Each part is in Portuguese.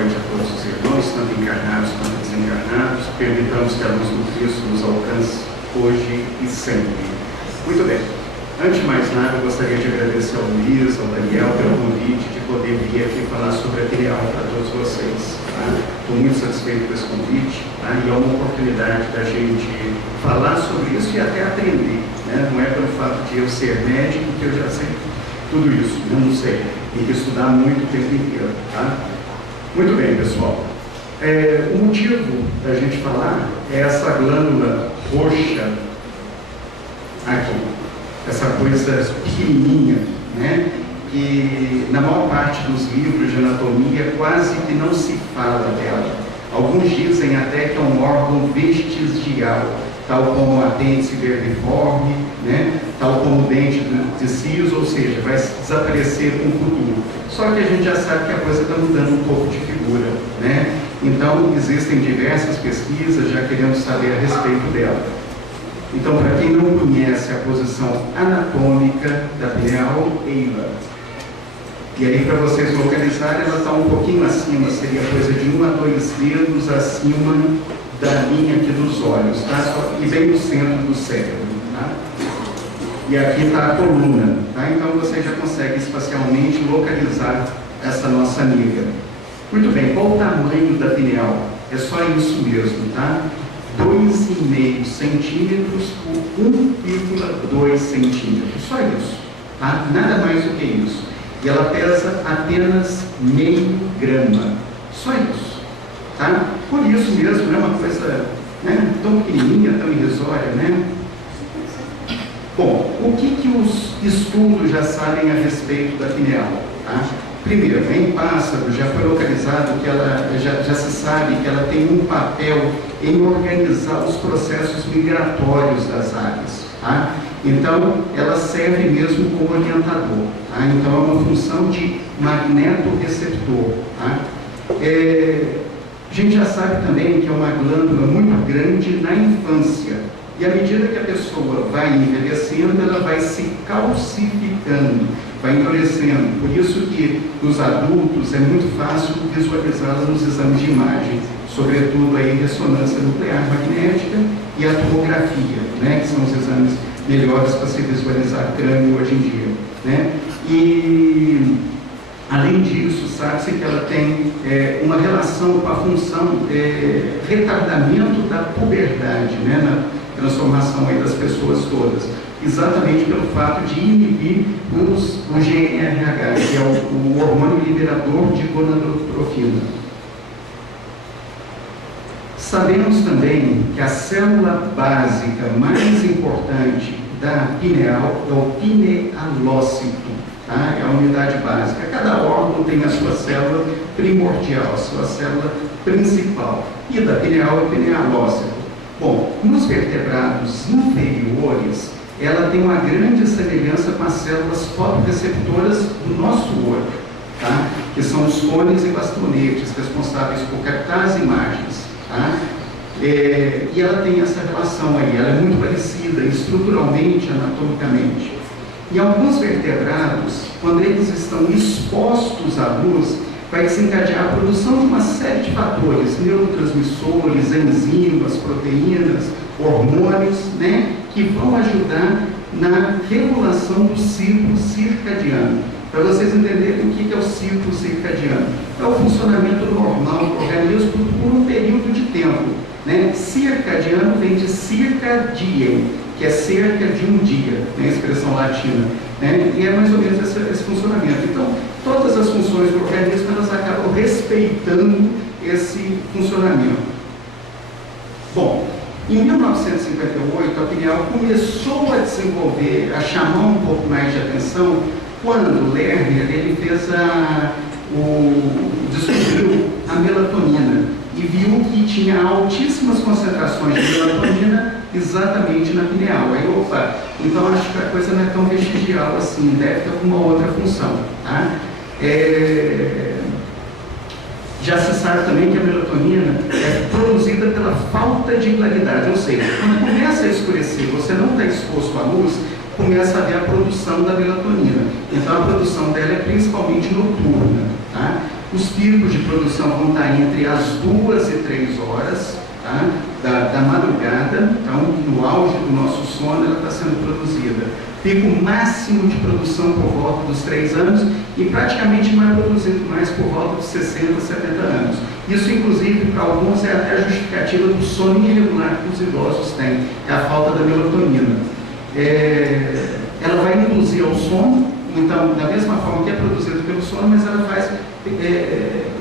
noite a todos os irmãos, tanto encarnados quanto desencarnados. Permitamos que a luz do Cristo nos alcance hoje e sempre. Muito bem. Antes de mais nada, eu gostaria de agradecer ao Luiz, ao Daniel, pelo convite de poder vir aqui falar sobre a pineal para todos vocês. Estou muito satisfeito com esse convite, e é uma oportunidade da gente falar sobre isso e até aprender. Não é pelo fato de eu ser médico que eu já sei tudo isso, eu não sei. Tem que estudar muito o tempo inteiro. Muito bem, pessoal. O motivo da gente falar é essa glândula roxa aqui. Essa coisa pequenininha, que na maior parte dos livros de anatomia quase que não se fala dela. Alguns dizem até que é um órgão vestigial, tal como o apêndice vermiforme, tal como o dente de siso, ou seja, vai desaparecer com o futuro. Só que a gente já sabe que a coisa está mudando um pouco de figura, Então, existem diversas pesquisas já querendo saber a respeito dela. Então, para quem não conhece a posição anatômica da pineal, e aí para vocês localizarem, ela está um pouquinho acima, seria coisa de 1 a 2 dedos acima da linha aqui dos olhos, e bem no centro do cérebro. E aqui está a coluna, então você já consegue espacialmente localizar essa nossa amiga. Muito bem, qual o tamanho da pineal? É só isso mesmo, 2,5 centímetros por 1,2 centímetros, só isso, nada mais do que isso. E ela pesa apenas meio grama, só isso, Por isso mesmo, é uma coisa tão pequenininha, tão irrisória, Bom, o que os estudos já sabem a respeito da pineal? Primeiro, em pássaro já foi localizado que ela, já se sabe que ela tem um papel em organizar os processos migratórios das aves. Então, ela serve mesmo como orientador. Então, é uma função de magnetorreceptor. A gente já sabe também que é uma glândula muito grande na infância. E à medida que a pessoa vai envelhecendo, ela vai se calcificando, vai endurecendo. Por isso que nos adultos é muito fácil visualizá-la nos exames de imagem, sobretudo aí ressonância nuclear magnética e a tomografia, que são os exames melhores para se visualizar crânio hoje em dia. E além disso, sabe-se que ela tem uma relação com a função retardamento da puberdade, na transformação aí das pessoas todas, exatamente pelo fato de inibir o GnRH, que é o hormônio liberador de gonadotrofina. Sabemos também que a célula básica mais importante da pineal é o pinealócito, é a unidade básica. Cada órgão tem a sua célula primordial, a sua célula principal, e da pineal é o pinealócito. Bom, nos vertebrados inferiores, ela tem uma grande semelhança com as células fotorreceptoras do nosso olho, que são os cones e bastonetes, responsáveis por captar as imagens. E ela tem essa relação aí, ela é muito parecida estruturalmente, anatomicamente. E alguns vertebrados, quando eles estão expostos à luz, vai desencadear a produção de uma série de fatores, neurotransmissores, enzimas, proteínas, hormônios, que vão ajudar na regulação do ciclo circadiano. Para vocês entenderem o que é o ciclo circadiano. É o funcionamento normal do organismo por um período de tempo. Circadiano vem de circadiem, que é cerca de um dia, a expressão latina. E é mais ou menos esse funcionamento. Então, todas as funções do organismo, elas acabam respeitando esse funcionamento. Bom, em 1958, a pineal começou a desenvolver, a chamar um pouco mais de atenção, quando Lerner ele descobriu a melatonina e viu que tinha altíssimas concentrações de melatonina exatamente na pineal. Aí, então acho que a coisa não é tão vestigial assim, deve ter alguma outra função. Já se sabe também que a melatonina é produzida pela falta de claridade, ou seja, quando começa a escurecer, você não está exposto à luz, começa a haver a produção da melatonina. Então a produção dela é principalmente noturna. Os picos de produção vão estar entre as 2 e 3 horas, tá? da madrugada. Então, no auge do nosso sono, ela está sendo produzida. Pico máximo de produção por volta dos 3 anos e praticamente não é produzido mais por volta dos 60, 70 anos. Isso, inclusive, para alguns é até a justificativa do sono irregular que os idosos têm, é a falta da melatonina. Ela vai induzir ao sono, então, da mesma forma que é produzido pelo sono, mas ela faz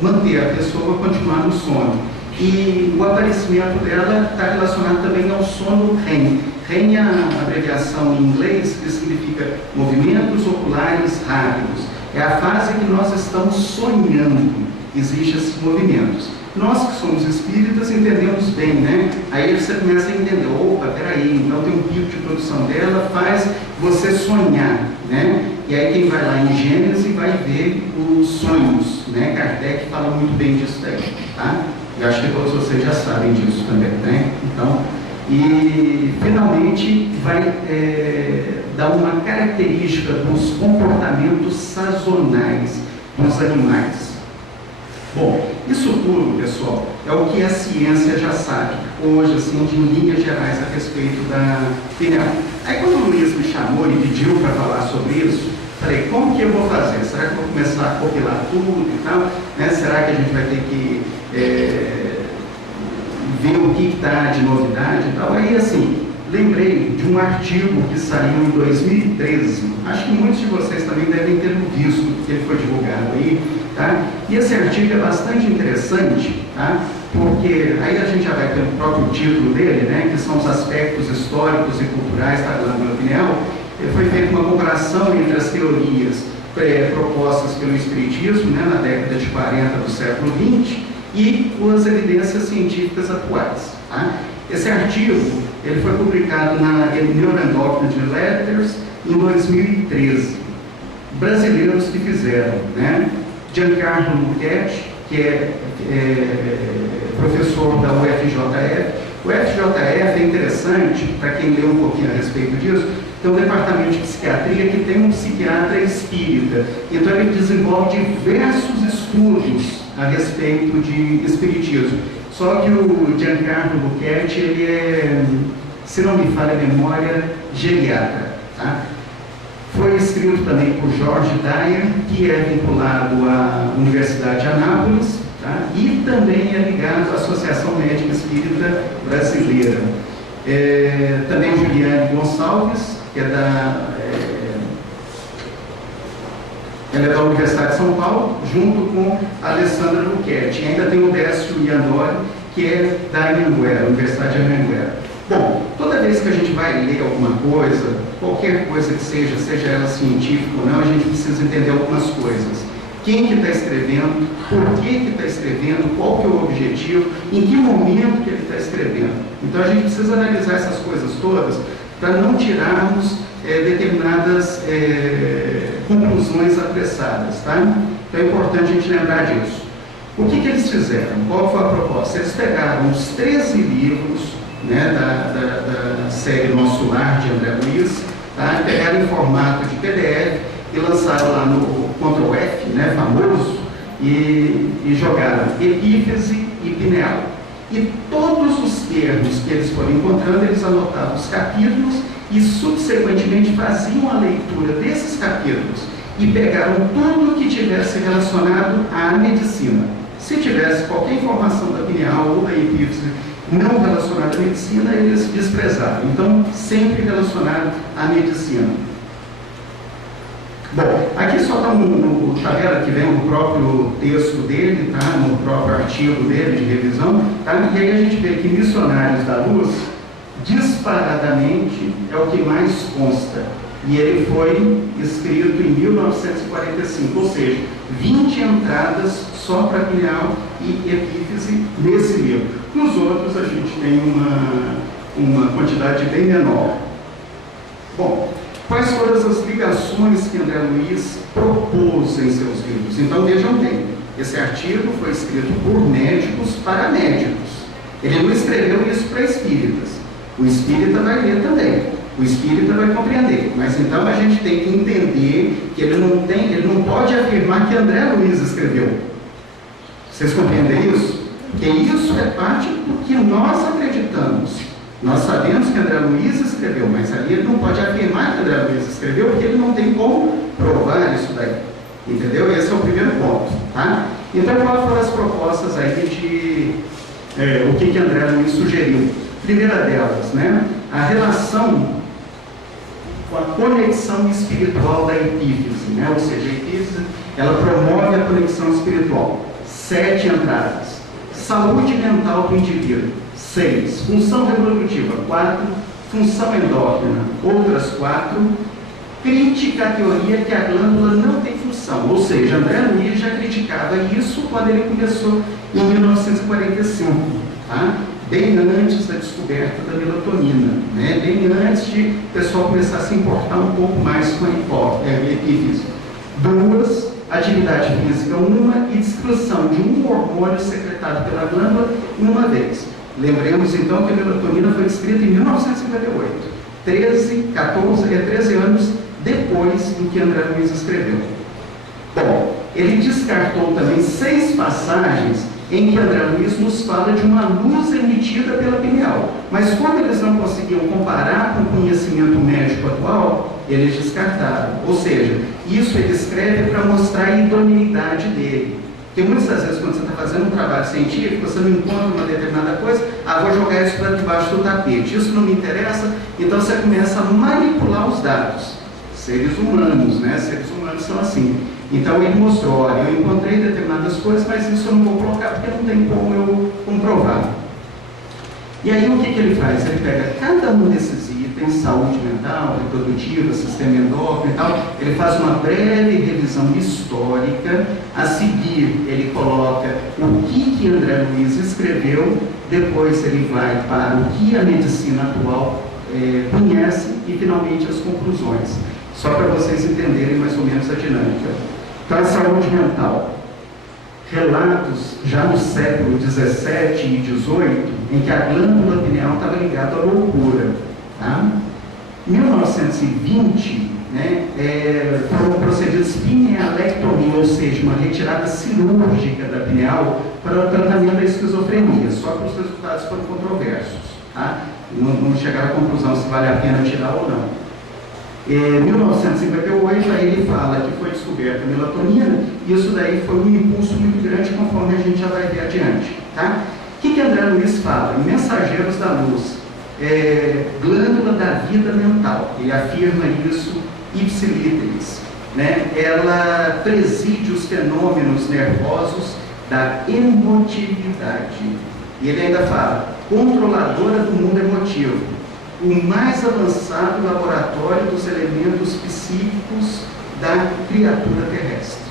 manter a pessoa continuar no sono. E o aparecimento dela está relacionado também ao sono REM. REM é a abreviação em inglês que significa movimentos oculares rápidos. É a fase que nós estamos sonhando, existem esses movimentos. Nós que somos espíritas entendemos bem, né? Aí você começa a entender, opa, peraí, então tem um pico de produção dela, faz você sonhar, né? E aí quem vai lá em Gênesis vai ver os sonhos, né? Kardec fala muito bem disso daí, tá? Eu acho que todos vocês já sabem disso também, né? Então, e finalmente vai dar uma característica dos comportamentos sazonais dos animais. Bom, isso tudo, pessoal, é o que a ciência já sabe hoje, assim, de linhas gerais a respeito da pineal. Aí quando o Luiz me chamou e pediu para falar sobre isso, falei, como que eu vou fazer? Será que eu vou começar a compilar tudo e tal? Né? Será que a gente vai ter que ver o que está de novidade e tal? Aí, assim, lembrei de um artigo que saiu em 2013. Acho que muitos de vocês também devem ter visto, porque ele foi divulgado aí, tá? E esse artigo é bastante interessante, tá? Porque aí a gente já vai ter o próprio título dele, né? Que são os aspectos históricos e culturais da glândula pineal. Foi feita uma comparação entre as teorias propostas pelo Espiritismo, né, na década de 40 do século XX, e as evidências científicas atuais. Tá? Esse artigo ele foi publicado na Neuroendocrine Letters em 2013. Brasileiros que fizeram, né? Giancarlo Luchetti, que é professor da UFJF. O UFJF é interessante, para quem lê um pouquinho a respeito disso, tem um departamento de psiquiatria que tem um psiquiatra espírita. Então ele desenvolve diversos estudos a respeito de espiritismo. Só que o Giancarlo Luchetti, ele é, se não me falha a memória, geriatra. Tá? Foi escrito também por Jorge Dyer, que é vinculado à Universidade de Anápolis, tá? E também é ligado à Associação Médica Espírita Brasileira. Também Juliane Gonçalves, que ela é da Universidade de São Paulo, junto com a Alessandra Luchetti. E ainda tem o Décio Iannoli, que é da Anhanguera, Universidade de Anhanguera. Bom, toda vez que a gente vai ler alguma coisa, qualquer coisa que seja ela científica ou não, a gente precisa entender algumas coisas. Quem que está escrevendo, por que está escrevendo, qual que é o objetivo, em que momento que ele está escrevendo. Então a gente precisa analisar essas coisas todas para não tirarmos determinadas conclusões apressadas, tá? Então é importante a gente lembrar disso. O que eles fizeram? Qual foi a proposta? Eles pegaram os 13 livros, né, da série Nosso Lar, de André Luiz, tá? Pegaram em formato de PDF e lançaram lá no Ctrl F, né, famoso, e jogaram epífise e pineal. E todos os termos que eles foram encontrando, eles anotavam os capítulos e subsequentemente faziam a leitura desses capítulos e pegaram tudo que tivesse relacionado à medicina. Se tivesse qualquer informação da pineal ou da epífise não relacionada à medicina, eles desprezavam. Então, sempre relacionado à medicina. Bom, aqui só está no tabela que vem no próprio texto dele, tá? No próprio artigo dele de revisão, tá? E aí a gente vê que Missionários da Luz, disparadamente, é o que mais consta. E ele foi escrito em 1945, ou seja, 20 entradas só para pineal e epífise nesse livro. Nos outros a gente tem uma quantidade bem menor. Bom, quais foram as ligações que André Luiz propôs em seus livros? Então vejam bem, esse artigo foi escrito por médicos para médicos. Ele não escreveu isso para espíritas. O espírita vai ler também. O espírita vai compreender, mas então a gente tem que entender que ele não pode afirmar que André Luiz escreveu. Vocês compreendem isso? Porque isso é parte do que nós acreditamos. Nós sabemos que André Luiz escreveu, mas ali ele não pode afirmar que André Luiz escreveu, porque ele não tem como provar isso daí. Entendeu? Esse é o primeiro ponto. Tá? Então, quais foram as propostas aí de o que André Luiz sugeriu? Primeira delas, né? A relação com a conexão espiritual da epífise, né? Ou seja, a epífise, ela promove a conexão espiritual. 7 entradas. Saúde mental do indivíduo. 6. Função reprodutiva. 4. Função endócrina. Outras 4. Crítica à teoria que a glândula não tem função. Ou seja, André Luiz já criticava isso quando ele começou em 1945, tá? Bem antes da descoberta da melatonina, né? Bem antes de o pessoal começar a se importar um pouco mais com a epífise. 2. Atividade física 1 e descrição de um hormônio secretado pela glândula uma vez. Lembremos então que a melatonina foi descrita em 1958, 13 anos depois do que André Luiz escreveu. Bom, ele descartou também 6 passagens em que André Luiz nos fala de uma luz emitida pela pineal. Mas como eles não conseguiam comparar com o conhecimento médico atual, eles descartaram. Ou seja, isso ele escreve para mostrar a idoneidade dele. Porque muitas das vezes, quando você está fazendo um trabalho científico, você não encontra uma determinada coisa, vou jogar isso para debaixo do tapete, isso não me interessa, então você começa a manipular os dados. Seres humanos, né? Seres humanos são assim. Então ele mostrou, olha, eu encontrei determinadas coisas, mas isso eu não vou colocar porque não tem como eu comprovar. E aí o que ele faz? Ele pega cada um desses itens, saúde mental, reprodutiva, sistema endócrino e tal, ele faz uma breve revisão histórica, a seguir ele coloca o que André Luiz escreveu, depois ele vai para o que a medicina atual conhece e finalmente as conclusões. Só para vocês entenderem mais ou menos a dinâmica. Então, a saúde mental. Relatos já no século 17 e 18 em que a glândula pineal estava ligada à loucura. Tá? Em 1920, né, foram procedidos pinealectomia, ou seja, uma retirada cirúrgica da pineal para o tratamento da esquizofrenia, só que os resultados foram controversos. Tá? Não chegaram à conclusão se vale a pena tirar ou não. Em 1958, aí ele fala que foi descoberta a melatonina, e isso daí foi um impulso muito grande, conforme a gente já vai ver adiante. Tá? O que André Luiz fala? Em Mensageiros da Luz, glândula da vida mental, ele afirma isso ipsiliteris, né? Ela preside os fenômenos nervosos da emotividade. E ele ainda fala, controladora do mundo emotivo, o mais avançado laboratório dos elementos psíquicos da criatura terrestre.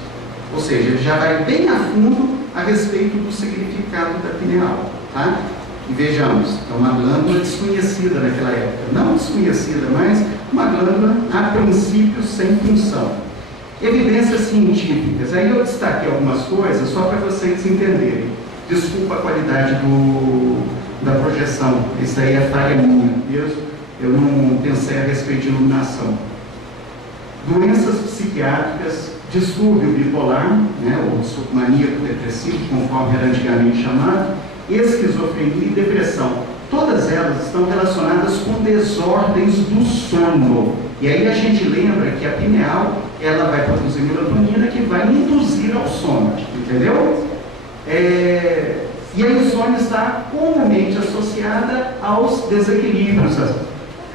Ou seja, ele já vai bem a fundo a respeito do significado da pineal. Tá? E vejamos, é uma glândula desconhecida naquela época. Não desconhecida, mas uma glândula, a princípio, sem função. Evidências científicas. Aí eu destaquei algumas coisas só para vocês entenderem. Desculpa a qualidade da projeção, isso aí é falha minha mesmo, eu não pensei a respeito de iluminação. Doenças psiquiátricas, distúrbio bipolar, né, ou maníaco depressivo, conforme era antigamente chamado, esquizofrenia e depressão. Todas elas estão relacionadas com desordens do sono. E aí a gente lembra que a pineal, ela vai produzir melatonina que vai induzir ao sono, entendeu? E a insônia está comumente associada aos desequilíbrios, às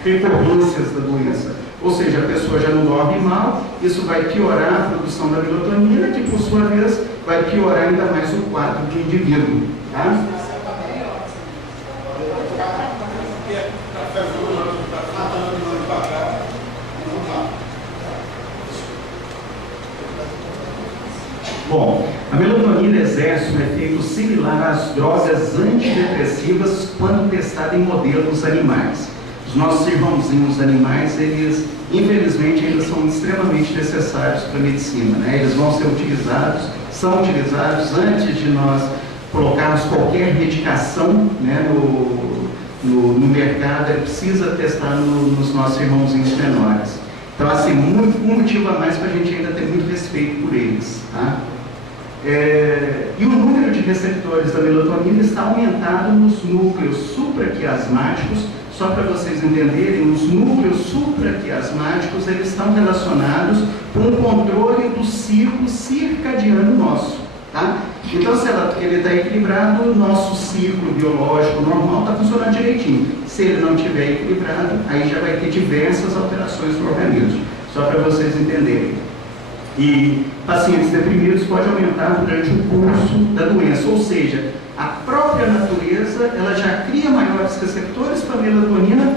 recorrências da doença. Ou seja, a pessoa já não dorme mal, isso vai piorar a produção da melatonina, que por sua vez vai piorar ainda mais o quadro do indivíduo. Tá? Bom, a melatonina exerce um efeito similar às drogas antidepressivas quando testada em modelos animais. Os nossos irmãozinhos animais, eles infelizmente ainda são extremamente necessários para a medicina, né? Eles vão ser utilizados, são utilizados antes de nós colocarmos qualquer medicação, né, no mercado, ele precisa testar nos nossos irmãozinhos menores. Então, assim, um motivo a mais para a gente ainda ter muito respeito por eles. Tá? E o número de receptores da melatonina está aumentado nos núcleos supraquiasmáticos. Só para vocês entenderem, os núcleos supraquiasmáticos, eles estão relacionados com o controle do ciclo circadiano nosso, tá? Então, se ele está equilibrado, o nosso ciclo biológico normal está funcionando direitinho. Se ele não estiver equilibrado, aí já vai ter diversas alterações no organismo, só para vocês entenderem. E pacientes deprimidos pode aumentar durante o curso da doença, ou seja, a própria natureza, ela já cria maiores receptores para melatonina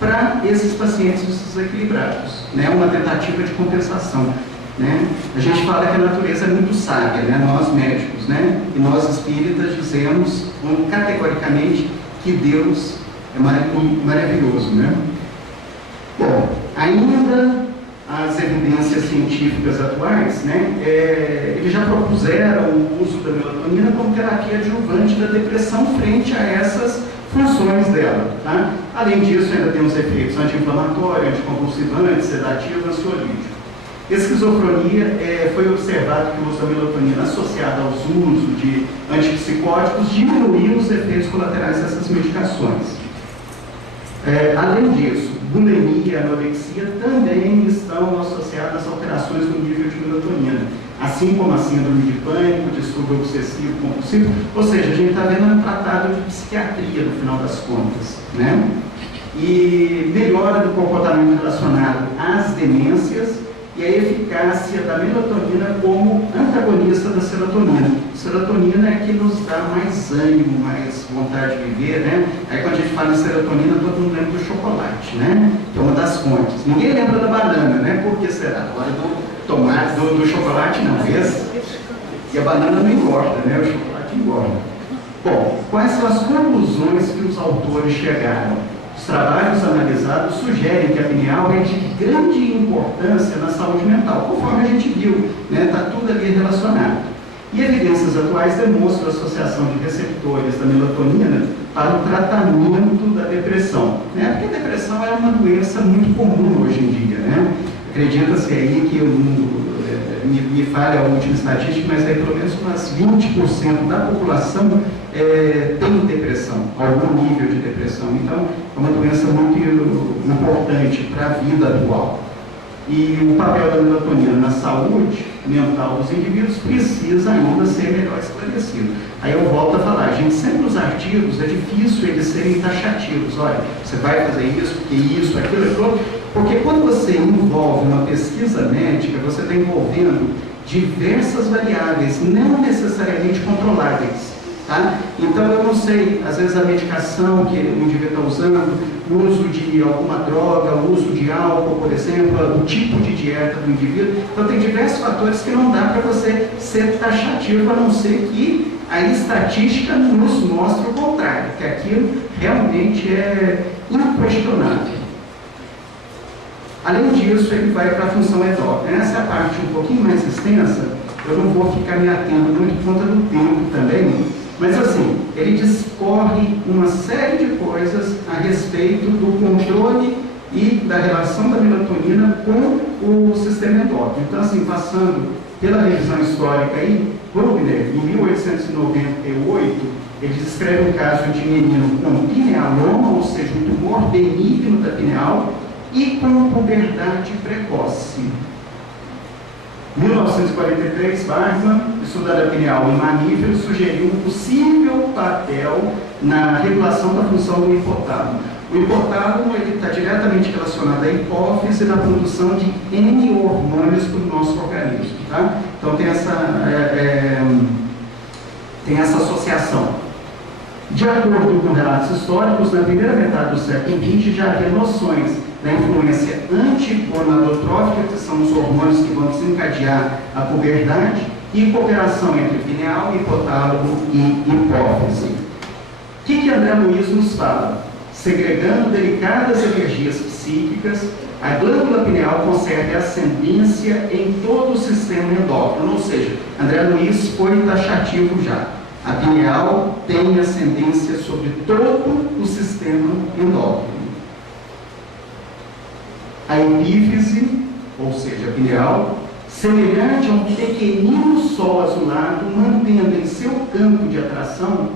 para esses pacientes desequilibrados, né? Uma tentativa de compensação, né? A gente fala que a natureza é muito sábia, né? Nós médicos, né? E nós espíritas dizemos categoricamente que Deus é maravilhoso, né? Bom, ainda as evidências científicas atuais, né, eles já propuseram o uso da melatonina como terapia adjuvante da depressão frente a essas funções dela, tá? Além disso, ainda tem os efeitos anti-inflamatórios, anticonvulsivantes, sedativo, ansiolítico. Esquizofrenia, foi observado que o uso da melatonina associado ao uso de antipsicóticos diminuiu os efeitos colaterais dessas medicações. Além disso, bulimia e anorexia também estão associadas a alterações no nível de melatonina, assim como a síndrome de pânico, distúrbio obsessivo compulsivo, ou seja, a gente está vendo um tratado de psiquiatria no final das contas, né? E melhora do comportamento relacionado às demências e a eficácia da melatonina como antagonista da serotonina. Serotonina é que nos dá mais ânimo, mais vontade de viver, né? Aí quando a gente fala em serotonina, todo mundo lembra do chocolate, né? Que é uma das fontes. Ninguém lembra da banana, né? Por que será? Agora do tomate, do chocolate não, esse? E a banana não engorda, né? O chocolate engorda. Bom, quais são as conclusões que os autores chegaram? Os trabalhos analisados sugerem que a pineal é de grande importância na saúde mental, conforme a gente viu, né? Está tudo ali relacionado. E evidências atuais demonstram a associação de receptores da melatonina para o tratamento da depressão, né? Porque a depressão é uma doença muito comum hoje em dia, né? Acredita-se aí que me falha a última estatística, mas aí pelo menos umas 20% da população tem depressão, algum nível de depressão. Então, é uma doença muito importante para a vida atual. E o papel da melatonina na saúde mental dos indivíduos precisa ainda ser melhor esclarecido. Aí eu volto a falar, gente, sempre os artigos, é difícil eles serem taxativos. Olha, você vai fazer isso, porque isso, aquilo, aquilo. Porque quando você envolve uma pesquisa médica, você está envolvendo diversas variáveis, não necessariamente controláveis. Tá? Então eu não sei, às vezes a medicação que o indivíduo está usando, o uso de alguma droga, o uso de álcool, por exemplo, o tipo de dieta do indivíduo. Então tem diversos fatores que não dá para você ser taxativo, a não ser que a estatística nos mostre o contrário, que aquilo realmente é inquestionável. Além disso, ele vai para a função endócrina. Essa é a parte um pouquinho mais extensa, eu não vou ficar me atendo muito por conta do tempo também. Mas assim, ele discorre uma série de coisas a respeito do controle e da relação da melatonina com o sistema endócrino. Então assim, passando pela revisão histórica aí, Grubner, em 1898, ele descreve um caso de menino com pinealoma, ou seja, um tumor benigno da pineal, e com puberdade precoce. 1943, Bargman, estudando a pineal em mamíferos, sugeriu um possível papel na regulação da função do hipotálamo. O hipotálamo está diretamente relacionado à hipófise e na produção de N hormônios para o nosso organismo. Tá? Então tem essa associação. De acordo com relatos históricos, na primeira metade do século XX já havia noções da influência antigonadotrófica, que são os hormônios que vão desencadear a puberdade, e cooperação entre pineal, hipotálamo e hipófise. O que André Luiz nos fala? Segregando delicadas energias psíquicas, a glândula pineal concede ascendência em todo o sistema endócrino, ou seja, André Luiz foi taxativo já. A pineal tem ascendência sobre todo o sistema endócrino. A epífise, ou seja, a pineal, semelhante a um pequenino sol azulado, mantendo em seu campo de estimulação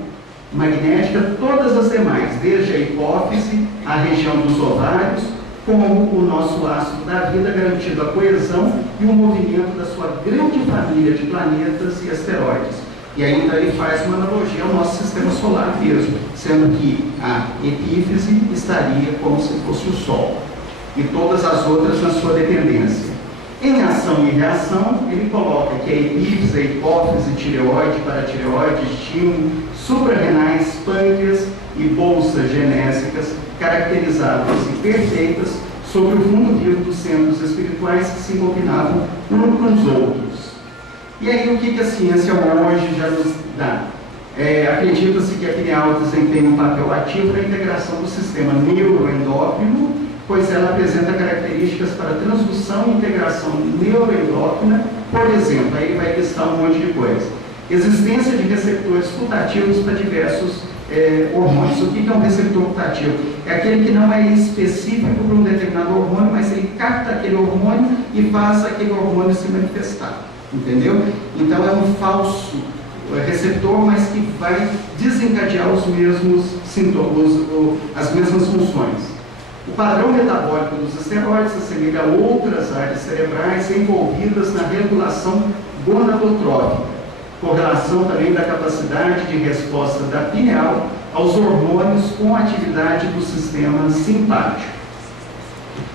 magnética todas as demais, desde a hipófise, a região dos ovários, como o nosso ácido da vida, garantindo a coesão e o movimento da sua grande família de planetas e asteroides. E ainda ele faz uma analogia ao nosso sistema solar mesmo, sendo que a epífise estaria como se fosse o Sol, e todas as outras na sua dependência. Em ação e reação, ele coloca que a epífise, a hipófise, tireoide, paratireoide, estímulo, suprarrenais, pâncreas e bolsas genésicas caracterizadas e perfeitas sobre o fundo vivo dos centros espirituais que se combinavam uns com os outros. E aí o que a ciência hoje já nos dá? Acredita-se que a pineal desempenha um papel ativo na integração do sistema neuroendócrino, pois ela apresenta características para transdução e integração neuroendócrina. Por exemplo, aí vai listar um monte de coisa. Existência de receptores putativos para diversos hormônios. O que é um receptor putativo? É aquele que não é específico para um determinado hormônio, mas ele capta aquele hormônio e faz aquele hormônio se manifestar. Entendeu? Então é um falso receptor, mas que vai desencadear os mesmos sintomas, as mesmas funções. O padrão metabólico dos esteroides assemelha a outras áreas cerebrais envolvidas na regulação gonadotrófica, correlação também da capacidade de resposta da pineal aos hormônios com a atividade do sistema simpático.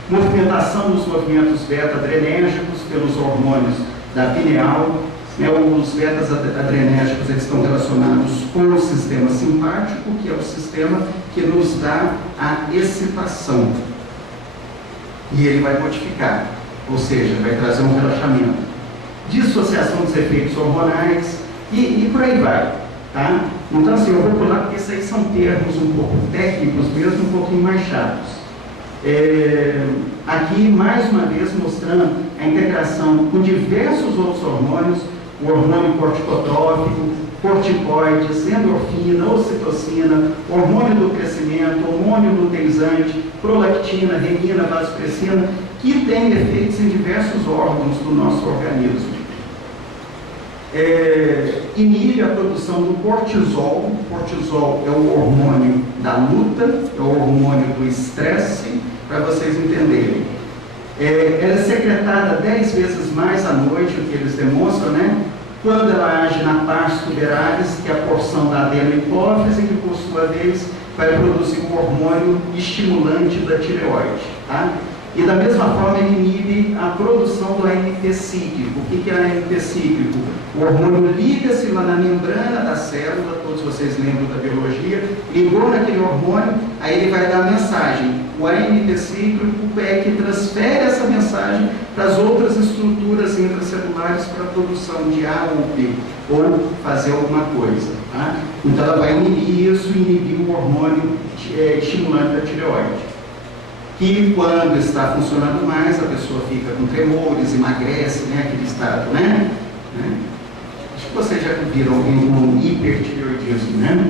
Movimentação dos movimentos beta-adrenérgicos pelos hormônios da pineal. Os beta-adrenérgicos estão relacionados com o sistema simpático, que é o sistema que nos dá a excitação. E ele vai modificar, ou seja, vai trazer um relaxamento. Dissociação dos efeitos hormonais e por aí vai. Tá? Então, assim, eu vou pular porque esses aí são termos um pouco técnicos, mesmo um pouquinho mais chatos. Aqui, mais uma vez, mostrando a integração com diversos outros hormônios, o hormônio corticotrófico, corticoides, endorfina, ocitocina, hormônio do crescimento, hormônio luteizante, prolactina, renina, vasopressina, que tem efeitos em diversos órgãos do nosso organismo. Inibe a produção do cortisol. O cortisol é o hormônio da luta, é o hormônio do estresse, para vocês entenderem. Ela é secretada 10 vezes mais à noite, o que eles demonstram, né? Quando ela age na pars tuberalis, que é a porção da adenohipófise, que por sua vez vai produzir um hormônio estimulante da tireoide, tá? E da mesma forma ele inibe a produção do AMP cíclico. O que é AMP cíclico? O hormônio liga-se lá na membrana da célula, todos vocês lembram da biologia, ligou naquele hormônio, aí ele vai dar a mensagem. O AMP cíclico é que transfere essa mensagem para as outras estruturas intracelulares para a produção de A ou B, ou fazer alguma coisa. Tá? Então ela vai inibir isso, inibir o hormônio estimulante da tireoide. Que quando está funcionando mais, a pessoa fica com tremores, emagrece, né, aquele estado, né? Acho que vocês já viram alguém com hipertireoidismo, né?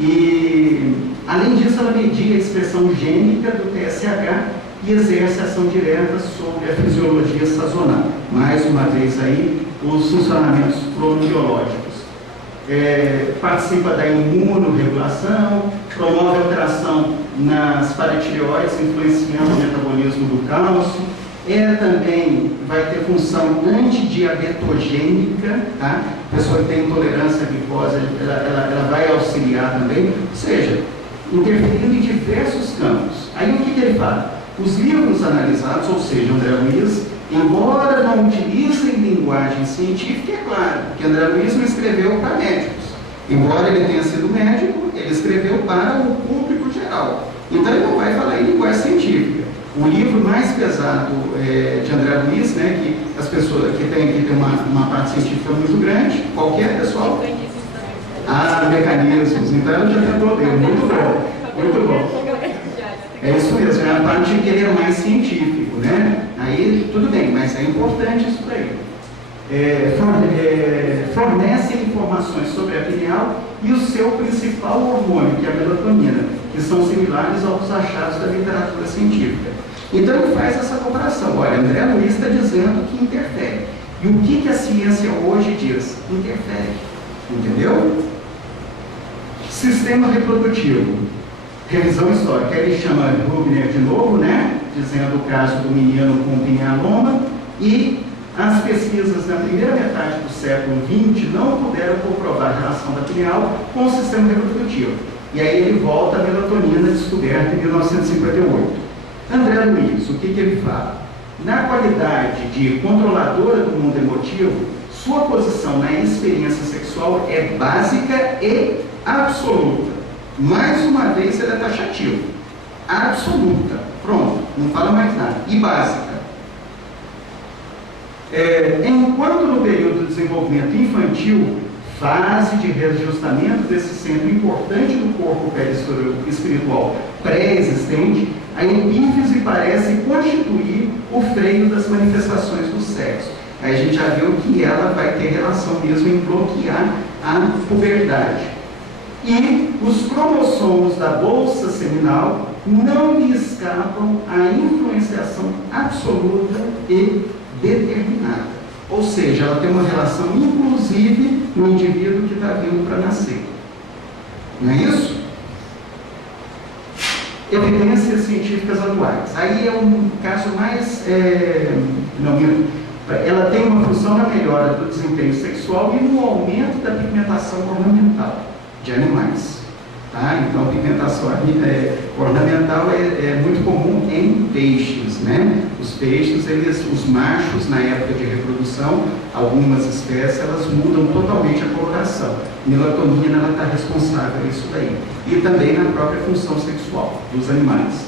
E, além disso, ela media a expressão gênica do TSH e exerce ação direta sobre a fisiologia sazonal. Mais uma vez aí, os funcionamentos cronobiológicos. Participa da imunorregulação, promove alteração nas paratireoides, influenciando o metabolismo do cálcio. Ela também vai ter função antidiabetogênica, tá? A pessoa que tem intolerância à glicose, ela vai auxiliar também, ou seja, interferindo em diversos campos. Aí o que ele fala? Os livros analisados, ou seja, André Luiz, embora não utilizem linguagem científica, é claro, que André Luiz não escreveu para médicos. Embora ele tenha sido médico, ele escreveu para o público geral. Então ele não vai falar em linguagem científica. O livro mais pesado de André Luiz, né, que as pessoas que tem uma parte científica muito grande, qualquer pessoal. Mecanismos. Então ela já tentou ler. Muito bom. Muito bom. É isso mesmo, é a parte de querer mais científico, né? Aí tudo bem, mas é importante isso daí. Fornecem informações sobre a pineal e o seu principal hormônio, que é a melatonina, que são similares aos achados da literatura científica. Então ele faz essa comparação. Olha, André Luiz está dizendo que interfere. E o que a ciência hoje diz? Interfere. Entendeu? Sistema reprodutivo. Revisão histórica. Ele chama Rubner de novo, né? Dizendo o caso do menino com pinealoma, e as pesquisas na primeira metade do século XX não puderam comprovar a relação da pineal com o sistema reprodutivo. E aí ele volta à melatonina descoberta em 1958. André Luiz, o que ele fala? Na qualidade de controladora do mundo emotivo, sua posição na experiência sexual é básica e absoluta. Mais uma vez, ele é taxativo. Absoluta. Pronto, não fala mais nada. E básica. Enquanto no período do desenvolvimento infantil, fase de reajustamento desse centro importante do corpo perispiritual pré-existente, a epífise parece constituir o freio das manifestações do sexo. Aí a gente já viu que ela vai ter relação mesmo em bloquear a puberdade. E os cromossomos da bolsa seminal não lhe escapam à influenciação absoluta e determinada. Ou seja, ela tem uma relação inclusive no indivíduo que está vindo para nascer. Não é isso? Evidências científicas atuais. Aí é um caso mais... ela tem uma função na melhora do desempenho sexual e no aumento da pigmentação ornamental de animais. Tá? Então, a pigmentação ornamental é muito comum em peixes, né? Os peixes, os machos, na época de reprodução, algumas espécies, elas mudam totalmente a coloração. A melatonina, ela está responsável por isso daí. E também na própria função sexual dos animais.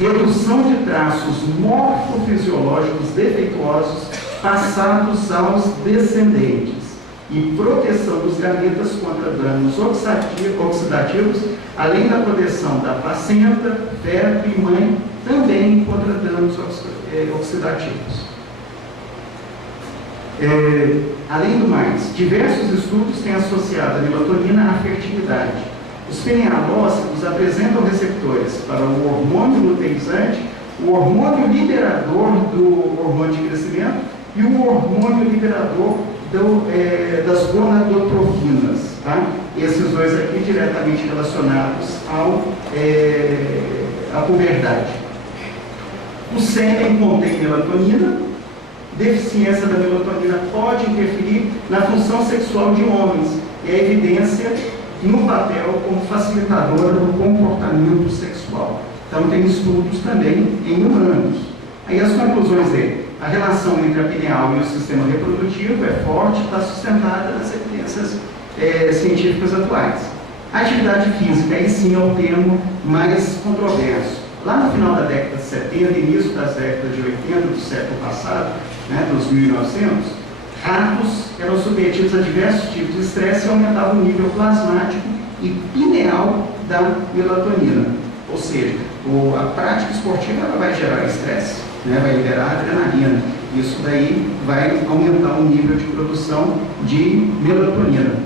Redução de traços morfofisiológicos defeituosos passados aos descendentes. E proteção dos gametas contra danos oxidativos, além da proteção da placenta, feto e mãe, também contra danos oxidativos. Além do mais, diversos estudos têm associado a melatonina à fertilidade. Os pinealócitos apresentam receptores para o hormônio luteizante, o hormônio liberador do hormônio de crescimento e o hormônio liberador das gonadotrofinas, tá? Esses dois aqui diretamente relacionados à puberdade. O sêmen contém melatonina. Deficiência da melatonina pode interferir na função sexual de homens e a evidência no papel como facilitadora do comportamento sexual. Então tem estudos também em humanos. Aí as conclusões dele. A relação entre a pineal e o sistema reprodutivo é forte, está sustentada nas evidências científicas atuais. A atividade física, aí sim, é o termo mais controverso. Lá no final da década de 70, início das décadas de 80 do século passado, né, dos 1900, ratos eram submetidos a diversos tipos de estresse e aumentavam o nível plasmático e pineal da melatonina. Ou seja, a prática esportiva ela vai gerar estresse. Vai liberar adrenalina. Isso daí vai aumentar o nível de produção de melatonina.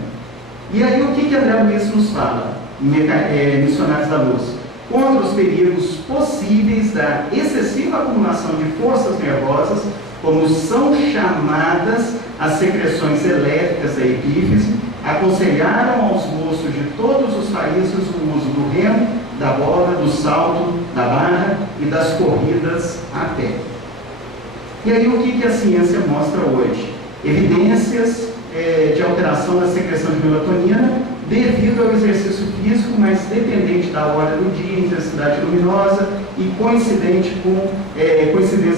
E aí o que André Luiz nos fala? Missionários da Luz. Contra os perigos possíveis da excessiva acumulação de forças nervosas, como são chamadas as secreções elétricas da epífise, aconselharam aos moços de todos os países o uso do remo, da bola, do salto, da barra e das corridas a pé. E aí o que a ciência mostra hoje? Evidências de alteração da secreção de melatonina devido ao exercício físico, mas dependente da hora do dia, intensidade luminosa e coincidência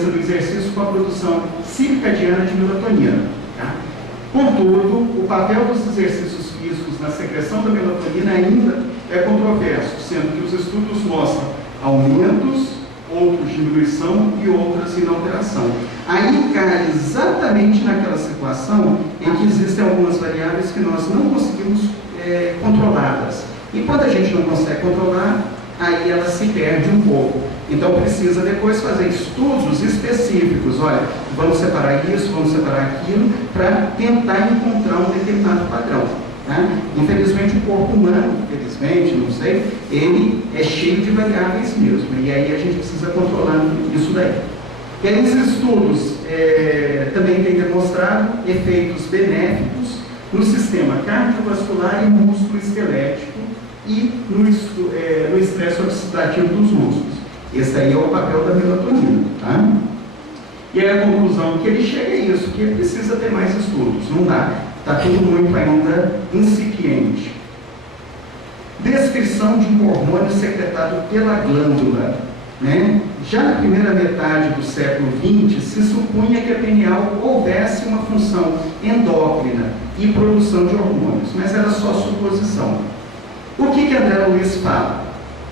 do exercício com a produção circadiana de melatonina. Tá? Contudo, o papel dos exercícios físicos na secreção da melatonina ainda é controverso, sendo que os estudos mostram aumentos, outros diminuição e outras inalteração. Aí cai exatamente naquela situação em que existem algumas variáveis que nós não conseguimos controlá-las. E quando a gente não consegue controlar, aí ela se perde um pouco. Então precisa depois fazer estudos específicos. Olha, vamos separar isso, vamos separar aquilo, para tentar encontrar um determinado padrão. Tá? Infelizmente o corpo humano, infelizmente, não sei, ele é cheio de variáveis mesmo, e aí a gente precisa controlar isso daí. E aí esses estudos também têm demonstrado efeitos benéficos no sistema cardiovascular e músculo esquelético e no estresse oxidativo dos músculos. Esse aí é o papel da melatonina, tá? E aí a conclusão que ele chega é isso, que ele precisa ter mais estudos, não dá, está tudo muito ainda incipiente. Descrição de um hormônio secretado pela glândula, né? Já na primeira metade do século XX, se supunha que a pineal houvesse uma função endócrina e produção de hormônios, mas era só suposição. O que André Luiz fala?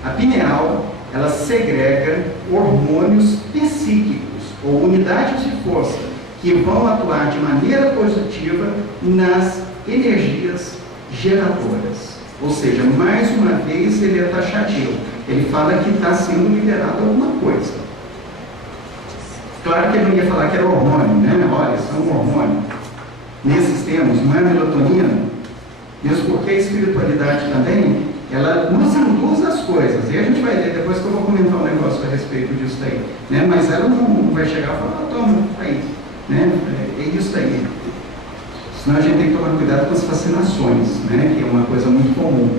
A pineal, ela segrega hormônios psíquicos, ou unidades de força, que vão atuar de maneira positiva nas energias geradoras. Ou seja, mais uma vez ele é taxativo. Ele fala que está sendo liberado alguma coisa. Claro que ele não ia falar que era hormônio, né? Olha, isso é um hormônio. Nesses termos, não é melatonina. Mesmo porque a espiritualidade também, ela nos induz às coisas. E a gente vai ler, depois que eu vou comentar um negócio a respeito disso aí. Né? Mas ela não vai chegar e falar, toma, aí. Né? É isso aí. Senão a gente tem que tomar cuidado com as fascinações, né? Que é uma coisa muito comum.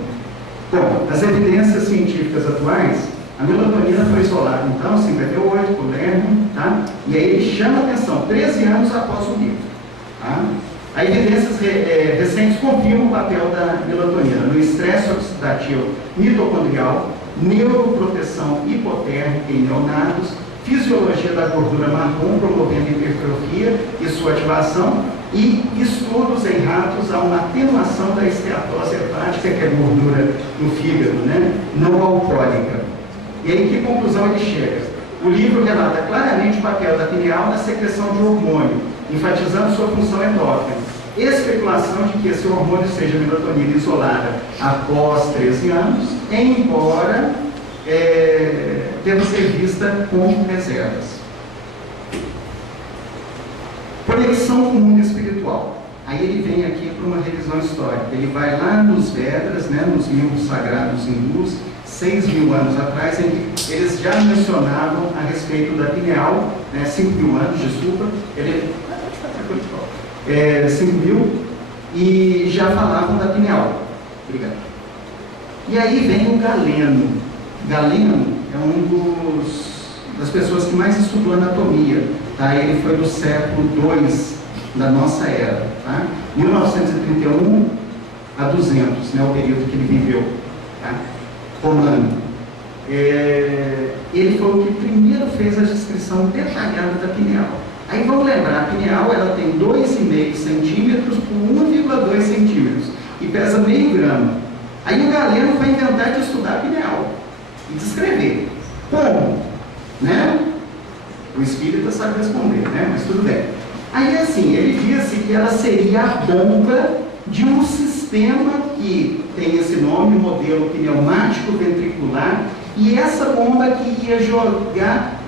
Bom, as evidências científicas atuais, a melatonina foi isolada, então, em 58, por Lerner, tá? E aí ele chama a atenção, 13 anos após o livro. Tá? As evidências recentes confirmam o papel da melatonina no estresse oxidativo mitocondrial, neuroproteção hipotérmica em neonatos, fisiologia da gordura marrom promovendo hipertrofia e sua ativação, e estudos em ratos a uma atenuação da esteatose hepática, que é gordura no fígado, né? Não alcoólica. E aí, que conclusão ele chega? O livro relata claramente o papel da pineal na secreção de hormônio, enfatizando sua função endócrina. Especulação de que esse hormônio seja melatonina isolada após 13 anos, embora deva ser vista com reservas. Conexão com o mundo espiritual. Aí ele vem aqui para uma revisão histórica. Ele vai lá nos Vedas, né, nos livros sagrados hindus, 6.000 anos atrás, em que eles já mencionavam a respeito da pineal, né, 5.000 anos, desculpa, 5.000, e já falavam da pineal. Obrigado. E aí vem o Galeno. Galeno é das pessoas que mais estudou anatomia. Tá? Ele foi do século II da nossa era, tá? 1931 a 200, né, o período que ele viveu, tá? Romano. Ele foi o que primeiro fez a descrição detalhada da pineal. Aí vamos lembrar, a pineal ela tem 2,5 centímetros por 1,2 centímetros e pesa meio grama. Aí o Galeno foi inventar de estudar a pineal e descrever. Como? Né? O espírita sabe responder, né? Mas tudo bem. Aí assim, ele disse que ela seria a bomba de um sistema que tem esse nome, modelo pneumático ventricular, e essa bomba que ia jogar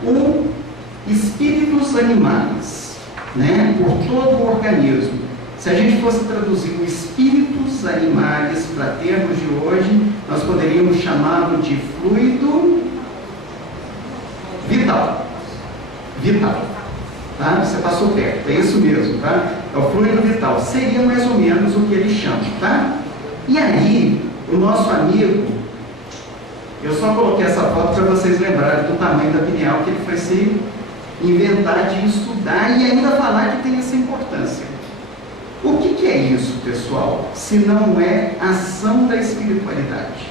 espíritos animais, né? Por todo o organismo. Se a gente fosse traduzir o espíritos animais para termos de hoje, nós poderíamos chamá-lo de fluido vital. Vital, tá? Você passou perto, é isso mesmo, tá? É o fluido vital, seria mais ou menos o que ele chama, tá? E aí, o nosso amigo, eu só coloquei essa foto para vocês lembrarem do tamanho da pineal que ele foi se inventar de estudar e ainda falar que tem essa importância. O que é isso, pessoal, se não é ação da espiritualidade?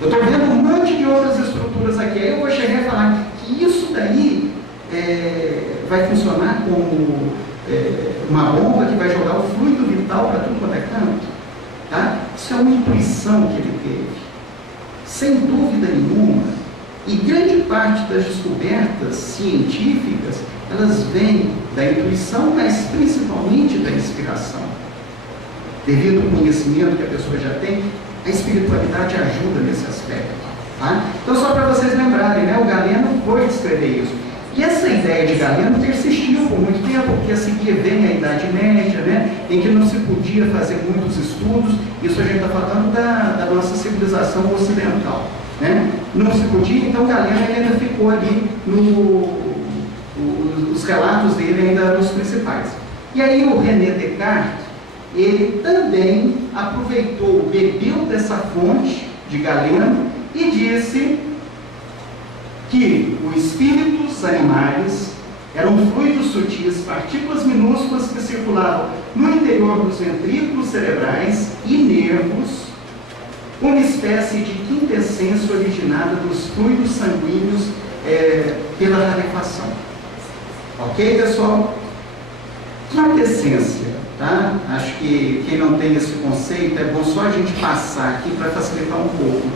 Eu estou vendo um monte de outras estruturas aqui, aí eu vou chegar e falar que isso daí vai funcionar como uma bomba que vai jogar o fluido vital para tudo quanto é canto, tá? Isso é uma intuição que ele teve, sem dúvida nenhuma, e grande parte das descobertas científicas, elas vêm da intuição, mas principalmente da inspiração. Devido ao conhecimento que a pessoa já tem, a espiritualidade ajuda nesse aspecto, tá? Então, só para vocês lembrarem, né, o Galeno foi descrever isso. E essa ideia de Galeno persistiu por muito tempo, porque a seguir vem a Idade Média, né, em que não se podia fazer muitos estudos. Isso a gente está falando da nossa civilização ocidental, né? Não se podia, então Galeno ainda ficou ali, os relatos dele ainda nos principais. E aí o René Descartes, ele também aproveitou, bebeu dessa fonte de Galeno e disse que os espíritos animais eram fluidos sutis, partículas minúsculas que circulavam no interior dos ventrículos cerebrais e nervos, uma espécie de quintessência originada dos fluidos sanguíneos pela rarefação. Ok, pessoal? Quintessência, tá? Acho que quem não tem esse conceito, é bom só a gente passar aqui para facilitar um pouco.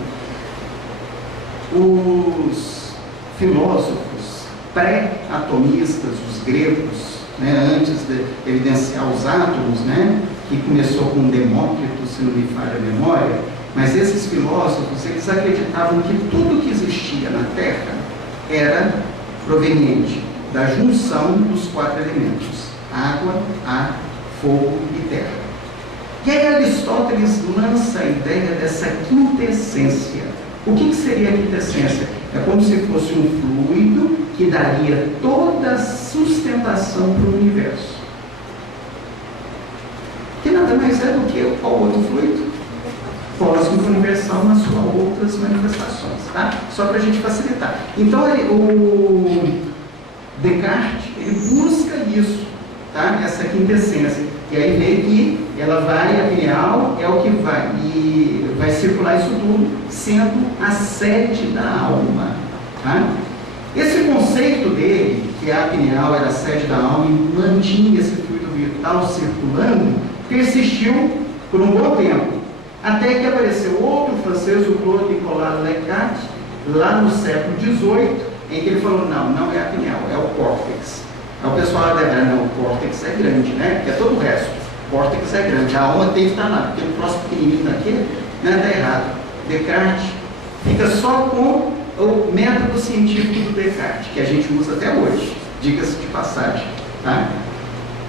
Os filósofos pré-atomistas, os gregos, né, antes de evidenciar os átomos, né, que começou com Demócrito, se não me falha a memória, mas esses filósofos, eles acreditavam que tudo que existia na Terra era proveniente da junção dos 4 elementos: água, ar, fogo e terra. E aí Aristóteles lança a ideia dessa quintessência. O que seria a quintessência? É como se fosse um fluido que daria toda a sustentação para o universo. Que nada mais é do que qual outro fluido? Cósmico universal nas suas outras manifestações, tá? Só para a gente facilitar. Então, o Descartes, ele busca isso, tá? Essa quintessência. E aí vê que ela vai, a pineal é o que vai, e vai circular isso tudo, sendo a sede da alma, tá? Esse conceito dele, que a pineal era a sede da alma e mantinha esse fluido vital circulando, persistiu por um bom tempo. Até que apareceu outro francês, o Claude Nicolas Descartes, lá no século XVIII, em que ele falou, não é a pineal, é o córtex. Aí o pessoal deve não, o córtex é grande, né? Porque é todo o resto. O córtex é grande, a alma tem que estar lá, porque o próximo pequenininho daqui, né, está errado. Descartes fica só com o método científico do Descartes, que a gente usa até hoje, diga-se de passagem. Tá?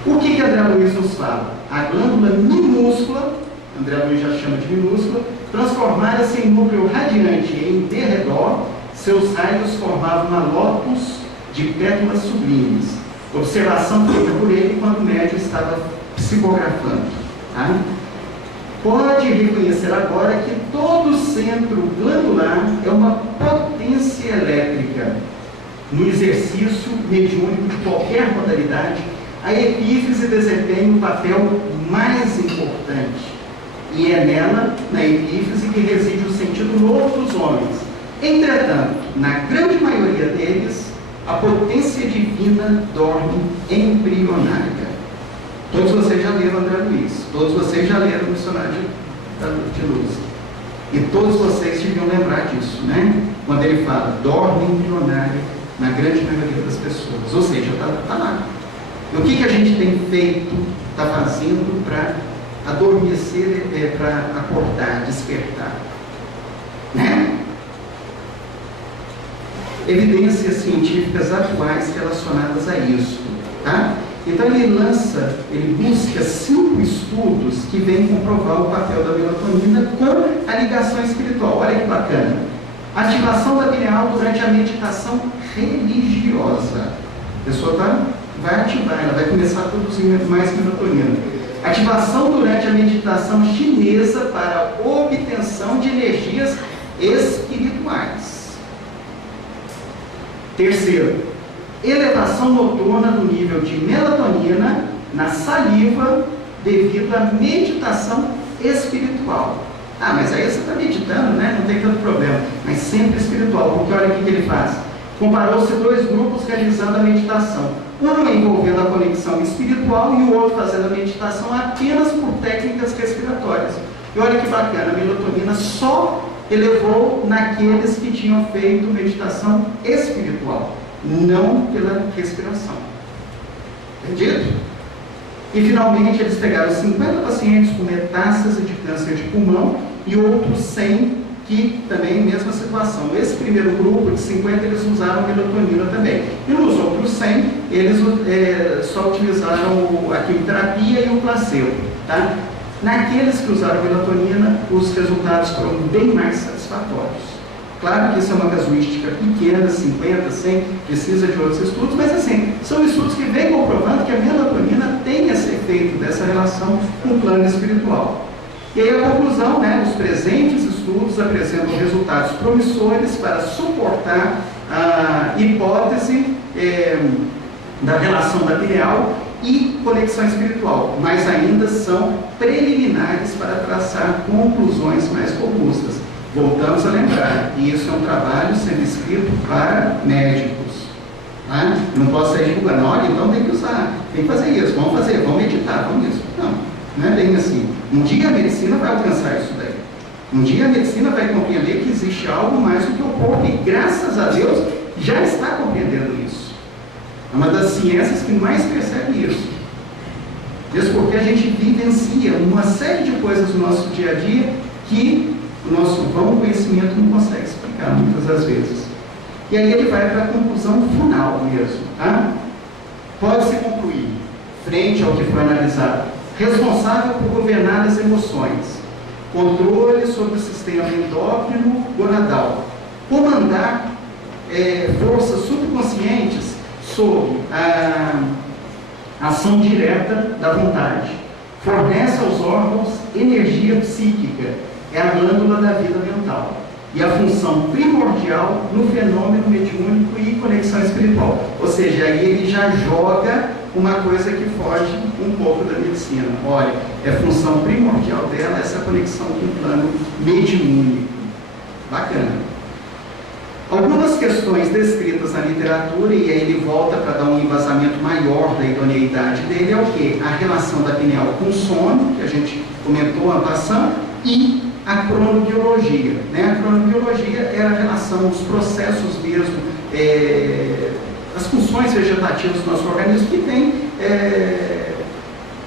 O que André Luiz nos fala? A glândula minúscula, André Luiz já chama de minúscula, transformara-se em núcleo radiante em derredor, seus raios formavam uma lótus de pétalas sublimes. Observação feita por ele quando o médium estava psicografando. Tá? Pode reconhecer agora que todo centro glandular é uma potência elétrica. No exercício mediúnico de qualquer modalidade, a epífise desempenha um papel mais importante. E é nela, na epífise, que reside o sentido novo dos homens. Entretanto, na grande maioria deles, a potência divina dorme embrionária. Todos vocês já leram André Luiz, todos vocês já leram o Missionário de Luz. E todos vocês deviam lembrar disso, né? Quando ele fala, dorme embrionária na grande maioria das pessoas. Ou seja, está lá. E o que a gente tem feito, está fazendo para adormecer, para acordar, despertar? Né? Evidências científicas atuais relacionadas a isso, tá? Então ele busca 5 estudos que vêm comprovar o papel da melatonina com a ligação espiritual. Olha que bacana. Ativação da pineal durante a meditação religiosa. A pessoa vai ativar, ela vai começar a produzir mais melatonina. Ativação durante a meditação chinesa para obtenção de energias espirituais. Terceiro, elevação noturna do nível de melatonina na saliva devido à meditação espiritual. Ah, mas aí você está meditando, né? Não tem tanto problema. Mas sempre espiritual, porque olha o que ele faz. Comparou-se 2 grupos realizando a meditação. Um envolvendo a conexão espiritual e o outro fazendo a meditação apenas por técnicas respiratórias. E olha que bacana, a melatonina só elevou naqueles que tinham feito meditação espiritual, não pela respiração. Entendido? E finalmente eles pegaram 50 pacientes com metástase de câncer de pulmão e outros 100 que também mesma situação. Esse primeiro grupo de 50 eles usaram melatonina também. E nos outros 100 eles só utilizaram a quimioterapia e o placebo. Tá? Naqueles que usaram melatonina, os resultados foram bem mais satisfatórios. Claro que isso é uma casuística pequena, 50, 100, precisa de outros estudos, mas assim, são estudos que vêm comprovando que a melatonina tem esse efeito dessa relação com o plano espiritual. E aí a conclusão, né, os presentes estudos apresentam resultados promissores para suportar a hipótese da relação da pineal e conexão espiritual, mas ainda são preliminares para traçar conclusões mais robustas. Voltamos a lembrar, e isso é um trabalho sendo escrito para médicos. Tá? Não posso sair divulgando, olha, então tem que usar, tem que fazer isso, vamos fazer, vamos meditar, vamos isso. Não é bem assim. Um dia a medicina vai alcançar isso daí. Um dia a medicina vai compreender que existe algo mais do que o corpo, e graças a Deus já está compreendendo isso. É uma das ciências que mais percebe isso. Isso porque a gente vivencia uma série de coisas no nosso dia a dia que o nosso vão conhecimento não consegue explicar muitas das vezes. E aí ele vai para a conclusão final mesmo. Tá? Pode-se concluir, frente ao que foi analisado, responsável por governar as emoções, controle sobre o sistema endócrino gonadal, comandar forças subconscientes sobre a ação direta da vontade, fornece aos órgãos energia psíquica, é a glândula da vida mental e a função primordial no fenômeno mediúnico e conexão espiritual. Ou seja, aí ele já joga uma coisa que foge um pouco da medicina. Olha, é função primordial dela essa conexão com o plano mediúnico. Bacana. Algumas questões descritas na literatura, e aí ele volta para dar um embasamento maior da idoneidade dele, é o quê? A relação da pineal com o sono, que a gente comentou a passão, e a cronobiologia. Né? A cronobiologia é a relação, os processos mesmo, as funções vegetativas do nosso organismo, que tem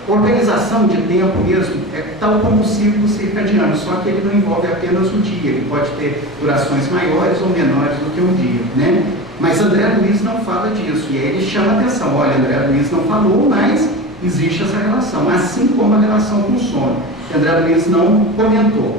organização de tempo mesmo, tal como o ciclo circadiano, só que ele não envolve apenas o dia, ele pode ter durações maiores ou menores do que um dia, né? Mas André Luiz não fala disso, e aí ele chama a atenção, olha, André Luiz não falou, mas existe essa relação, assim como a relação com o sono, que André Luiz não comentou.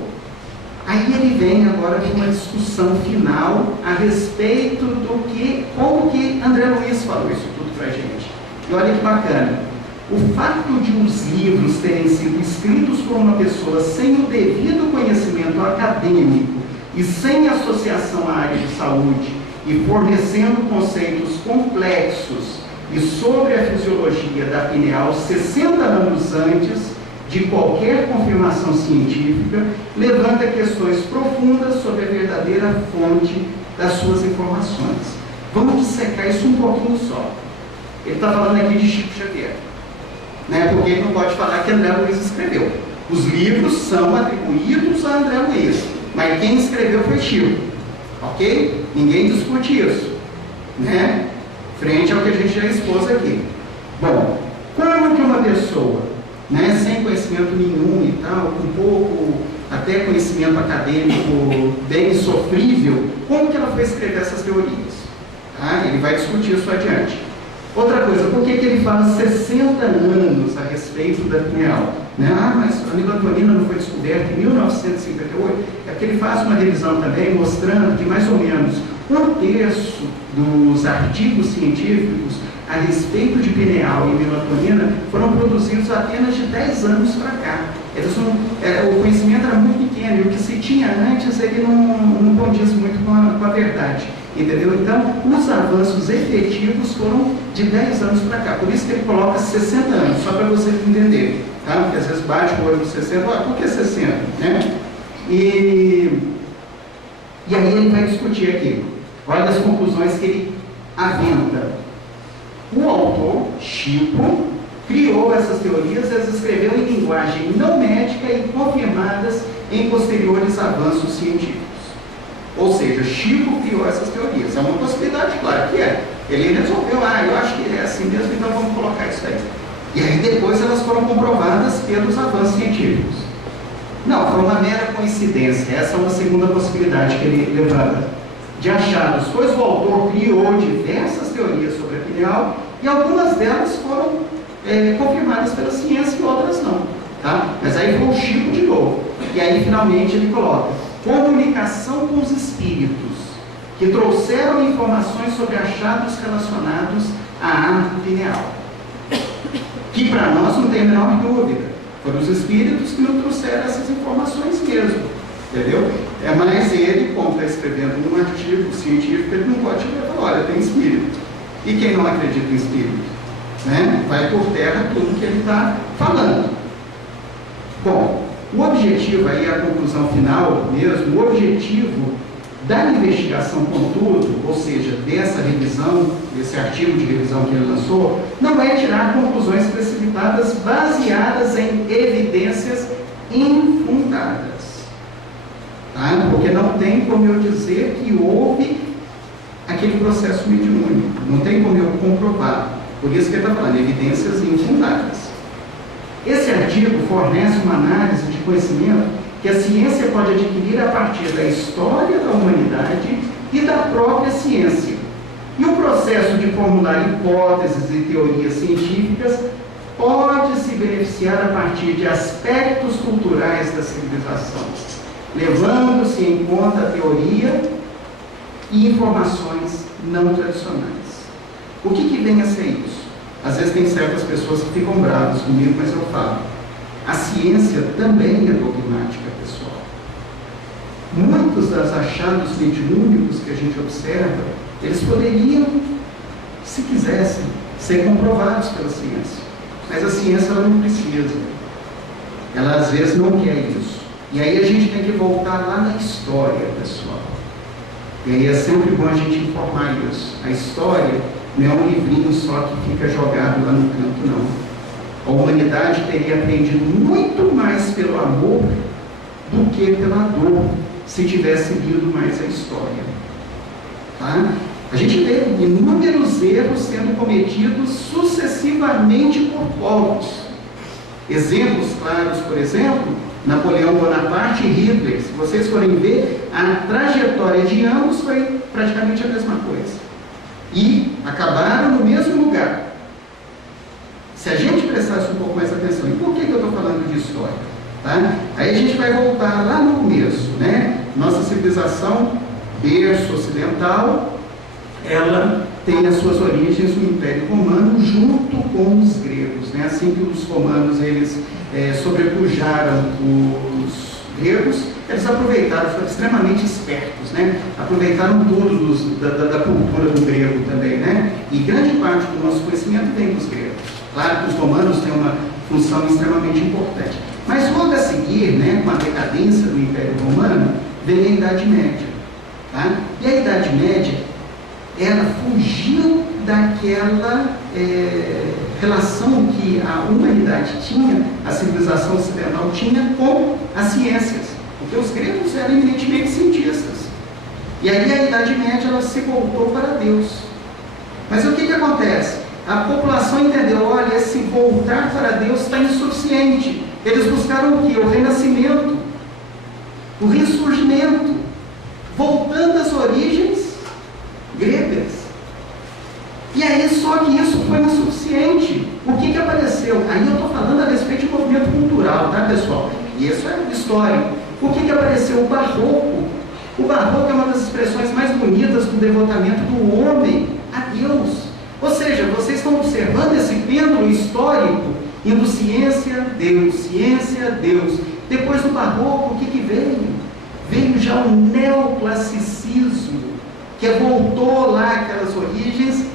Aí ele vem agora com uma discussão final a respeito do que, como que André Luiz falou isso tudo pra gente. E olha que bacana. O fato de os livros terem sido escritos por uma pessoa sem o devido conhecimento acadêmico e sem associação à área de saúde e fornecendo conceitos complexos e sobre a fisiologia da pineal 60 anos antes de qualquer confirmação científica, levanta questões profundas sobre a verdadeira fonte das suas informações. Vamos dissecar isso um pouquinho só. Ele está falando aqui de Chico Xavier. Né, porque ele não pode falar que André Luiz escreveu. Os livros são atribuídos a André Luiz, mas quem escreveu foi Chico. Ok? Ninguém discute isso. Né? Frente ao que a gente já expôs aqui. Bom, como que uma pessoa, né, sem conhecimento nenhum e tal, com pouco até conhecimento acadêmico bem sofrível, como que ela foi escrever essas teorias? Tá? Ele vai discutir isso adiante. Outra coisa, por que ele fala 60 anos a respeito da pineal? Né? Ah, mas a melatonina não foi descoberta em 1958. É porque ele faz uma revisão também mostrando que mais ou menos um terço dos artigos científicos a respeito de pineal e melatonina foram produzidos apenas de 10 anos para cá. O conhecimento era muito pequeno e o que se tinha antes ele não condiz muito com a verdade. Entendeu? Então, os avanços efetivos foram de 10 anos para cá. Por isso que ele coloca 60 anos, só para vocês entenderem. Tá? Porque às vezes bate o olho no 60, por que 60? Né? E aí ele vai discutir aqui. Olha as conclusões que ele aventa. O autor, Chico, criou essas teorias e as escreveu em linguagem não médica e confirmadas em posteriores avanços científicos. Ou seja, Chico criou essas teorias. É uma possibilidade, claro que é. Ele resolveu, eu acho que é assim mesmo, então vamos colocar isso aí. E aí depois elas foram comprovadas pelos avanços científicos. Não, foi uma mera coincidência. Essa é uma segunda possibilidade que ele levanta. De achados, pois o autor criou diversas teorias sobre a pineal e algumas delas foram confirmadas pela ciência e outras não. Tá? Mas aí foi o Chico de novo. E aí, finalmente, ele coloca: comunicação com os espíritos, que trouxeram informações sobre achados relacionados à árvore pineal. Que para nós não tem a menor dúvida, foram os espíritos que nos trouxeram essas informações mesmo, entendeu? Mas ele, como está escrevendo um artigo científico, ele não pode chegar e falar: olha, tem espírito. E quem não acredita em espírito, né? Vai por terra tudo que ele está falando. Bom, o objetivo aí, a conclusão final mesmo, o objetivo da investigação, contudo, ou seja, dessa revisão, desse artigo de revisão que ele lançou, não é tirar conclusões precipitadas baseadas em evidências infundadas. Tá? Porque não tem como eu dizer que houve aquele processo mediúnico, não tem como eu comprovar. Por isso que ele está falando, evidências infundadas. Esse artigo fornece uma análise de conhecimento que a ciência pode adquirir a partir da história da humanidade e da própria ciência. E o processo de formular hipóteses e teorias científicas pode se beneficiar a partir de aspectos culturais da civilização, levando-se em conta a teoria e informações não tradicionais. O que vem a ser isso? Às vezes tem certas pessoas que ficam bravas comigo, mas eu falo: a ciência também é dogmática, pessoal. Muitos dos achados mediúnicos que a gente observa, eles poderiam, se quisessem, ser comprovados pela ciência. Mas a ciência ela não precisa. Ela às vezes não quer isso. E aí a gente tem que voltar lá na história, pessoal. E aí é sempre bom a gente informar isso. A história não é um livrinho só que fica jogado lá no canto, não. A humanidade teria aprendido muito mais pelo amor do que pela dor, se tivesse lido mais a história. Tá? A gente vê inúmeros erros sendo cometidos sucessivamente por povos. Exemplos claros, por exemplo, Napoleão Bonaparte e Hitler. Se vocês forem ver, a trajetória de ambos foi praticamente a mesma coisa. E acabaram no mesmo lugar. Se a gente prestasse um pouco mais atenção, e por que eu estou falando de história? Tá? Aí a gente vai voltar lá no começo, né? Nossa civilização, berço ocidental, ela tem as suas origens no Império Romano junto com os gregos, né? Assim que os romanos eles sobrepujaram os gregos, eles aproveitaram, foram extremamente espertos, né? Aproveitaram tudo da cultura do grego também, né? E grande parte do nosso conhecimento vem dos gregos. Claro que os romanos têm uma função extremamente importante. Mas logo a seguir, né, com a decadência do Império Romano, vem a Idade Média. Tá? E a Idade Média, ela fugiu daquela relação que a humanidade tinha, a civilização ocidental tinha com as ciências. Porque os gregos eram eminentemente cientistas. E aí a Idade Média ela se voltou para Deus. Mas o que acontece? A população entendeu: olha, esse voltar para Deus está insuficiente. Eles buscaram o quê? O renascimento, o ressurgimento, voltando às origens gregas. E aí, só que isso foi insuficiente. O que apareceu? Aí eu estou falando a respeito de movimento cultural, tá, pessoal? E isso é histórico. O que apareceu? O barroco. O barroco é uma das expressões mais bonitas do devotamento do homem a Deus. Ou seja, vocês estão observando esse pêndulo histórico, indo ciência, Deus. Depois do barroco, o que veio? Veio já o neoclassicismo, que voltou lá aquelas origens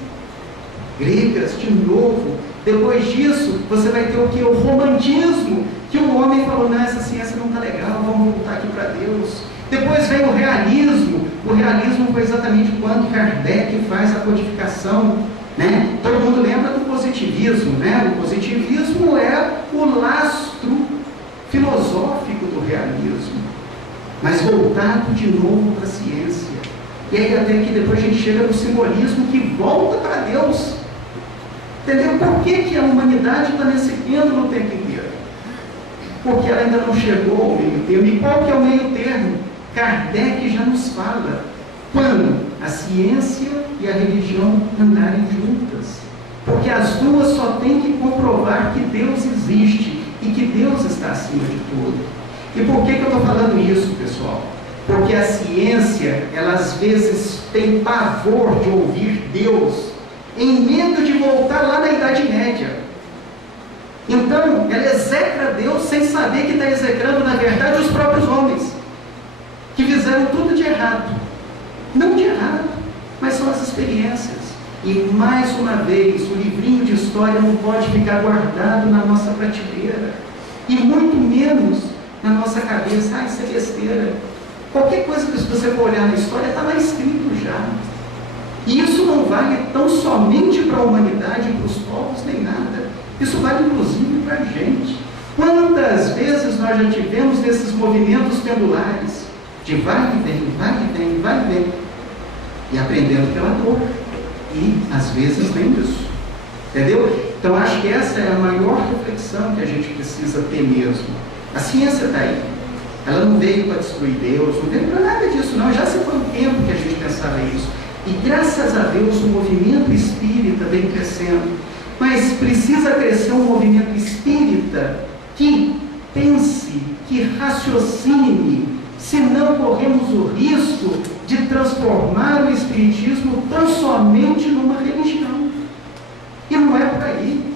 gregas de novo. Depois disso, você vai ter o que? O romantismo, que o homem falou: não, essa ciência não está legal, vamos voltar aqui para Deus. Depois vem o realismo. O realismo foi exatamente quando Kardec faz a codificação, né? Todo mundo lembra do positivismo, né? O positivismo é o lastro filosófico do realismo, mas voltado de novo para a ciência. E aí até que depois a gente chega no simbolismo, que volta para Deus. Entendeu? Por que a humanidade está nesse pêndulo o tempo inteiro? Porque ela ainda não chegou ao meio termo. E qual que é o meio termo? Kardec já nos fala. Quando a ciência e a religião andarem juntas. Porque as duas só têm que comprovar que Deus existe e que Deus está acima de tudo. E por que eu estou falando isso, pessoal? Porque a ciência, ela às vezes tem pavor de ouvir Deus, em medo de voltar lá na Idade Média. Então, ela execra Deus sem saber que está execrando, na verdade, os próprios homens, que fizeram tudo de errado. Não de errado, mas são as experiências. E, mais uma vez, o livrinho de história não pode ficar guardado na nossa prateleira. E muito menos na nossa cabeça. Ah, isso é besteira. Qualquer coisa que você for olhar na história está lá escrito já. E isso não vale tão somente para a humanidade, para os povos, nem nada. Isso vale inclusive para a gente. Quantas vezes nós já tivemos desses movimentos pendulares, de vai e vem, vai e vem, vai e vem, e aprendendo pela dor. E às vezes nem isso. Entendeu? Então acho que essa é a maior reflexão que a gente precisa ter mesmo. A ciência está aí. Ela não veio para destruir Deus, não veio para nada disso, não. Já se foi um tempo que a gente pensava isso. E graças a Deus o movimento espírita vem crescendo. Mas precisa crescer um movimento espírita que pense, que raciocine, senão corremos o risco de transformar o espiritismo tão somente numa religião. E não é por aí.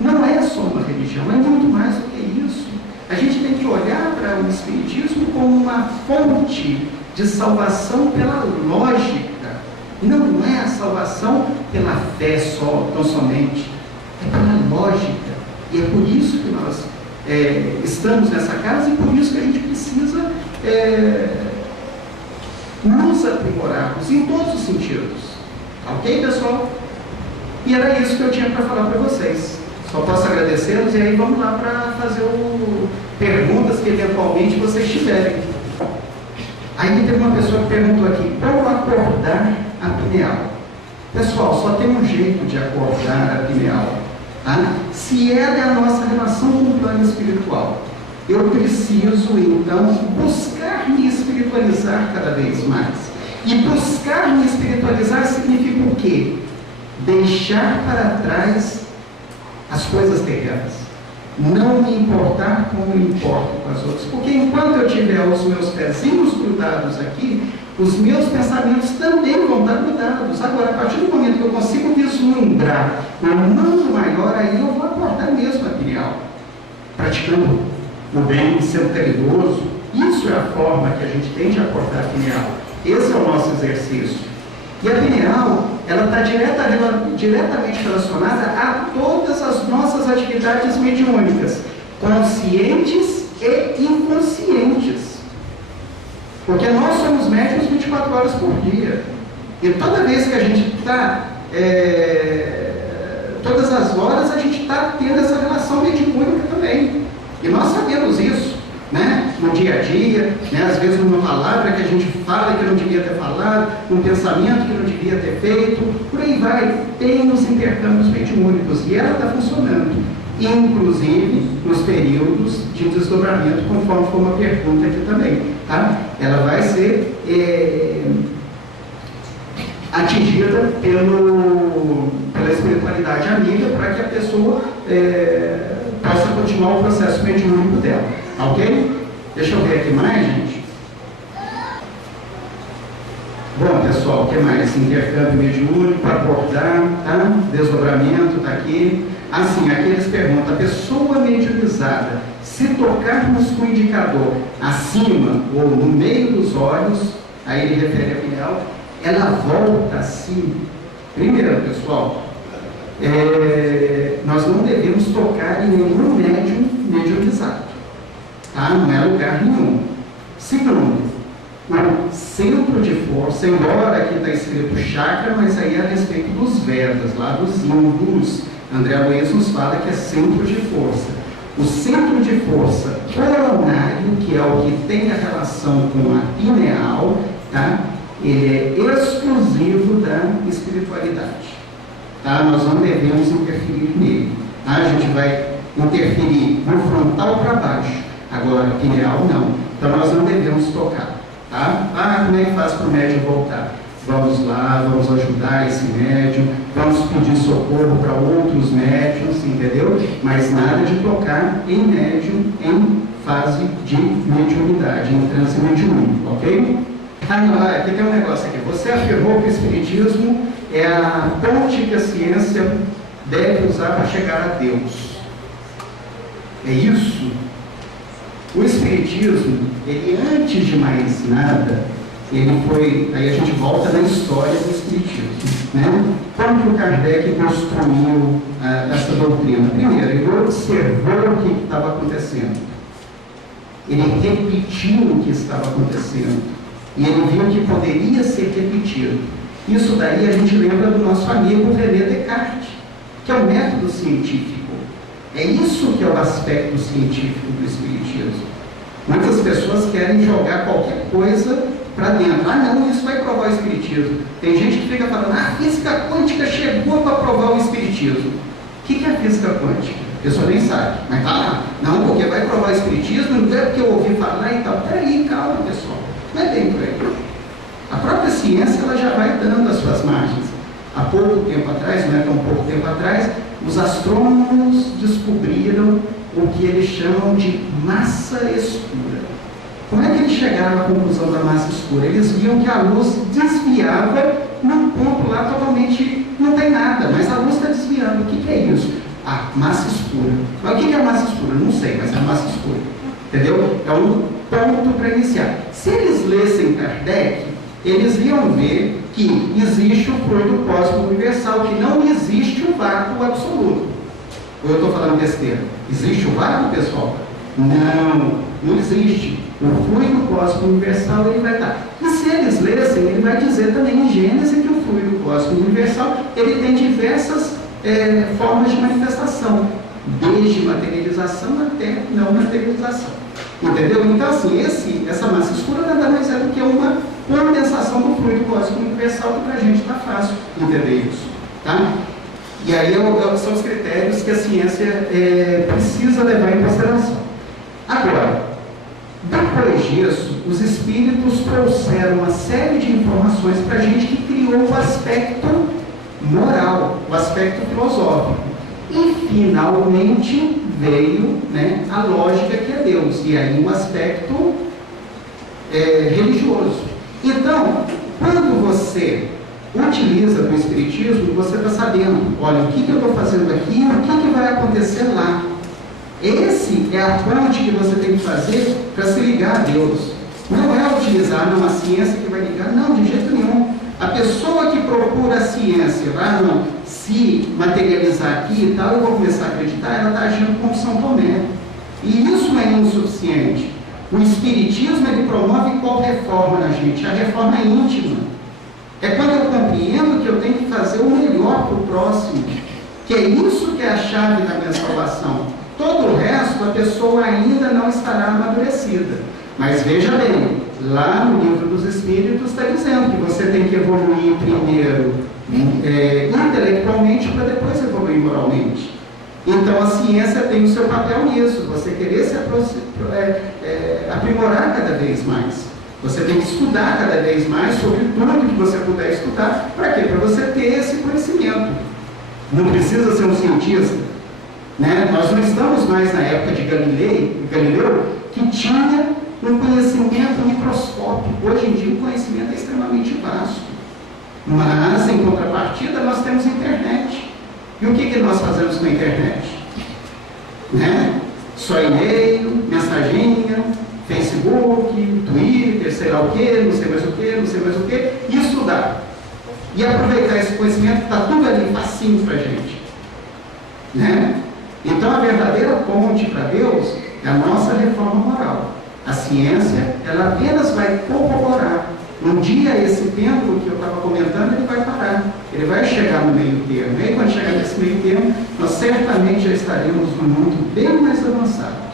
Não é só uma religião, é muito mais do que isso. A gente tem que olhar para o espiritismo como uma fonte de salvação pela lógica. Não é a salvação pela fé só, tão somente. É pela lógica. E é por isso que nós estamos nessa casa e por isso que a gente precisa nos aprimorarmos em todos os sentidos. Ok, pessoal? E era isso que eu tinha para falar para vocês. Só posso agradecê-los e aí vamos lá para fazer perguntas que eventualmente vocês tiverem. Aí teve uma pessoa que perguntou aqui, como acordar a pineal? Pessoal, só tem um jeito de acordar a pineal, tá? Se ela é a nossa relação com o plano espiritual, eu preciso então buscar me espiritualizar cada vez mais. E buscar me espiritualizar significa o quê? Deixar para trás as coisas terrenas. Não me importar como me importo com as outras. Porque enquanto eu tiver os meus pezinhos grudados aqui, os meus pensamentos também vão estar grudados. Agora, a partir do momento que eu consigo vislumbrar um mundo maior, aí eu vou acordar mesmo a pineal. Praticando o bem, sendo caridoso. Isso é a forma que a gente tem de acordar a pineal. Esse é o nosso exercício. E a pineal, ela está diretamente relacionada a todas as nossas atividades mediúnicas, conscientes e inconscientes. Porque nós somos médiuns 24 horas por dia. E toda vez que a gente está, todas as horas, a gente está tendo essa relação mediúnica também. E nós sabemos isso, né? No dia a dia, né? Às vezes numa palavra que a gente fala que não devia ter falado, um pensamento que não devia ter feito, por aí vai, tem os intercâmbios mediúnicos e ela está funcionando, inclusive nos períodos de desdobramento, conforme foi uma pergunta aqui também, tá? Ela vai ser atingida pela espiritualidade amiga para que a pessoa possa continuar o processo mediúnico dela, ok? Deixa eu ver aqui mais, gente. Bom, pessoal, o que mais? Intercâmbio mediúnico, acordar, tá? Desdobramento, tá aqui. Assim, aqui eles perguntam, a pessoa mediunizada, se tocarmos com o indicador acima ou no meio dos olhos, aí ele refere a pineal, ela volta assim. Primeiro, pessoal, nós não devemos tocar em nenhum médium mediunizado, tá? Não é lugar nenhum. Segundo, o centro de força, embora aqui está escrito chakra, mas aí é a respeito dos Vedas, lá dos hindus. André Luiz nos fala que é centro de força. O centro de força coronário, que é o que tem a relação com a pineal, tá? Ele é exclusivo da espiritualidade. Tá? Nós não devemos interferir nele. Tá? A gente vai interferir no frontal para baixo. Agora, pineal não. Então nós não devemos tocar. Tá? Ah, como é que faz para o médium voltar? Vamos lá, vamos ajudar esse médium, vamos pedir socorro para outros médiums, entendeu? Mas nada de tocar em médium em fase de mediunidade, em transe mediúnico, ok? Aqui tem um negócio aqui. Você afirmou que o Espiritismo é a ponte que a ciência deve usar para chegar a Deus. É isso? O Espiritismo, ele antes de mais nada, ele foi, aí a gente volta na história do Espiritismo, né? Como que o Kardec construiu essa doutrina? Primeiro, ele observou o que estava acontecendo. Ele repetiu o que estava acontecendo. E ele viu que poderia ser repetido. Isso daí a gente lembra do nosso amigo René Descartes, que é o método científico. É isso que é o aspecto científico do Espiritismo. Muitas pessoas querem jogar qualquer coisa para dentro. Não, isso vai provar o Espiritismo. Tem gente que fica falando, a física quântica chegou para provar o Espiritismo. O que é a física quântica? A pessoa nem sabe, mas tá lá. Não, porque vai provar o Espiritismo, não é porque eu ouvi falar e tal. Peraí, calma, pessoal. Não é bem por aí. A própria ciência ela já vai dando as suas margens. Há pouco tempo atrás, não é tão pouco tempo atrás, os astrônomos descobriram o que eles chamam de massa escura. Como é que eles chegaram à conclusão da massa escura? Eles viam que a luz desviava num ponto lá totalmente, não tem nada, mas a luz está desviando. O que é isso? A massa escura. Mas o que é a massa escura? Não sei, mas é a massa escura. Entendeu? É um ponto para iniciar. Se eles lessem Kardec, eles iam ver que existe o fluido cósmico universal, que não existe o vácuo absoluto. Ou eu estou falando besteira? Existe o vácuo, pessoal? Não existe. O fluido cósmico universal ele vai estar. E se eles lessem, ele vai dizer também em Gênesis que o fluido cósmico universal ele tem diversas formas de manifestação, desde materialização até não materialização. Entendeu? Então, assim, essa massa escura nada mais é do que uma condensação do fluido cósmico universal, que para a gente está fácil entender isso. Tá? E aí são os critérios que a ciência precisa levar em consideração. Agora, depois disso, os espíritos trouxeram uma série de informações para a gente que criou o aspecto moral, o aspecto filosófico. E, finalmente, veio a lógica que é Deus, e aí um aspecto religioso. Então, quando você utiliza o Espiritismo, você está sabendo, olha, o que eu estou fazendo aqui, o que vai acontecer lá. Esse é a ponte que você tem que fazer para se ligar a Deus. Não é utilizar a ciência que vai ligar, não, de jeito nenhum. A pessoa que procura a ciência, se materializar aqui e tal, eu vou começar a acreditar, ela está agindo como São Tomé. E isso não é insuficiente. O Espiritismo, ele promove qual reforma na gente? A reforma íntima. É quando eu compreendo que eu tenho que fazer o melhor para o próximo. Que é isso que é a chave da minha salvação. Todo o resto, a pessoa ainda não estará amadurecida. Mas veja bem, lá no Livro dos Espíritos está dizendo que você tem que evoluir primeiro intelectualmente para depois evoluir moralmente. Então a ciência tem o seu papel nisso, você querer se aprimorar cada vez mais. Você tem que estudar cada vez mais sobre tudo que você puder estudar. Para quê? Para você ter esse conhecimento. Não precisa ser um cientista. Nós não estamos mais na época de Galileu, que tinha um conhecimento microscópico. Hoje em dia o conhecimento é extremamente vasto. Mas, em contrapartida, nós temos internet. E o que nós fazemos com a internet? Só e-mail, mensaginha, Facebook, Twitter, sei lá o que, não sei mais o que, e estudar. E aproveitar esse conhecimento que está tudo ali, facinho para a gente. Então, a verdadeira ponte para Deus é a nossa reforma moral. A ciência, ela apenas vai corroborar. Um dia, esse templo que eu estava comentando, ele vai parar. Ele vai chegar no meio termo. E aí, quando chegar nesse meio termo, nós certamente já estaremos num mundo bem mais avançado.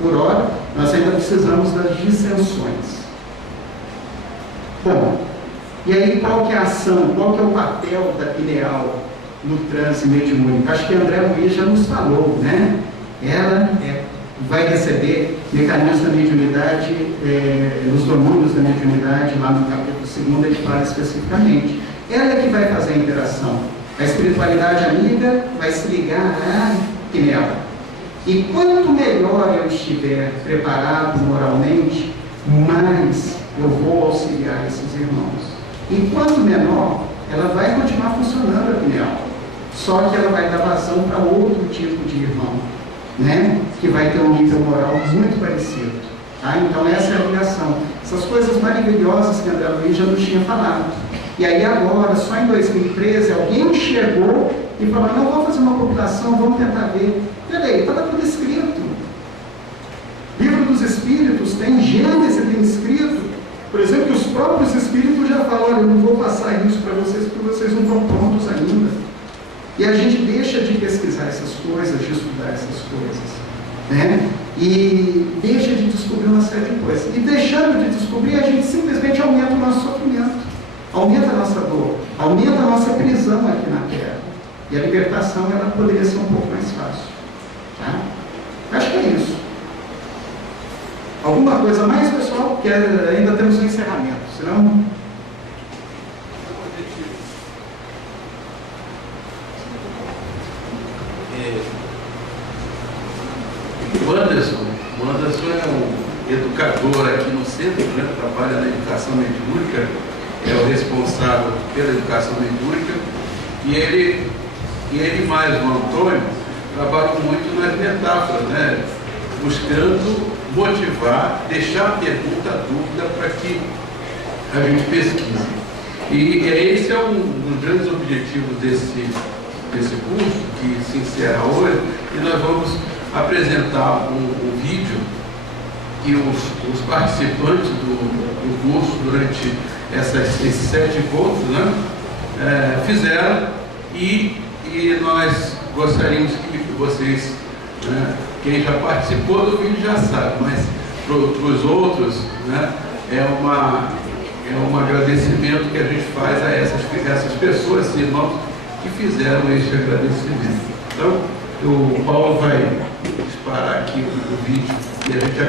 Por hora, nós ainda precisamos das dissensões. Bom, e aí qual que é a ação, qual que é o papel da pineal no transe mediúnico? Acho que André Luiz já nos falou, Ela vai receber mecanismos da mediunidade, nos domínios da mediunidade, lá no capítulo 2 ele fala especificamente. Ela é que vai fazer a interação. A espiritualidade amiga vai se ligar à pineal. E quanto melhor eu estiver preparado moralmente, mais eu vou auxiliar esses irmãos. E quanto menor, ela vai continuar funcionando a pineal. Só que ela vai dar vazão para outro tipo de irmão, né? Que vai ter um nível moral muito parecido. Tá? Então essa é a ligação. Essas coisas maravilhosas que a André Luiz já nos tinha falado. E aí agora, só em 2013, alguém chegou e falou, não, vamos fazer uma compilação, vamos tentar ver. Peraí, estava tudo escrito. Livro dos Espíritos, tem Gênesis, tem escrito. Por exemplo, que os próprios Espíritos já falam, olha, eu não vou passar isso para vocês, porque vocês não estão prontos ainda. E a gente deixa de pesquisar essas coisas, de estudar essas coisas, né? E deixa de descobrir uma série de coisas. E deixando de descobrir, a gente simplesmente aumenta o nosso sofrimento, aumenta a nossa dor, aumenta a nossa prisão aqui na Terra. E a libertação, ela poderia ser um pouco mais fácil. Tá? Acho que é isso. Alguma coisa mais, pessoal? Porque ainda temos um encerramento, senão... O Anderson é um educador aqui no centro, né? Trabalha na educação mediúnica, é o responsável pela educação mediúnica, e ele mais o Antônio trabalham muito nas metáforas, né? Buscando motivar, deixar a pergunta, a dúvida, para que a gente pesquise. E esse é um dos grandes objetivos desse curso, que se encerra hoje, e nós vamos apresentar um vídeo que os participantes do curso, durante esses 7 encontros, né, fizeram, e nós gostaríamos que vocês, né, quem já participou do vídeo já sabe, mas para os outros, né, é um agradecimento que a gente faz a essas pessoas, esses irmãos, que fizeram este agradecimento. Então, o Paulo vai disparar aqui o vídeo e a gente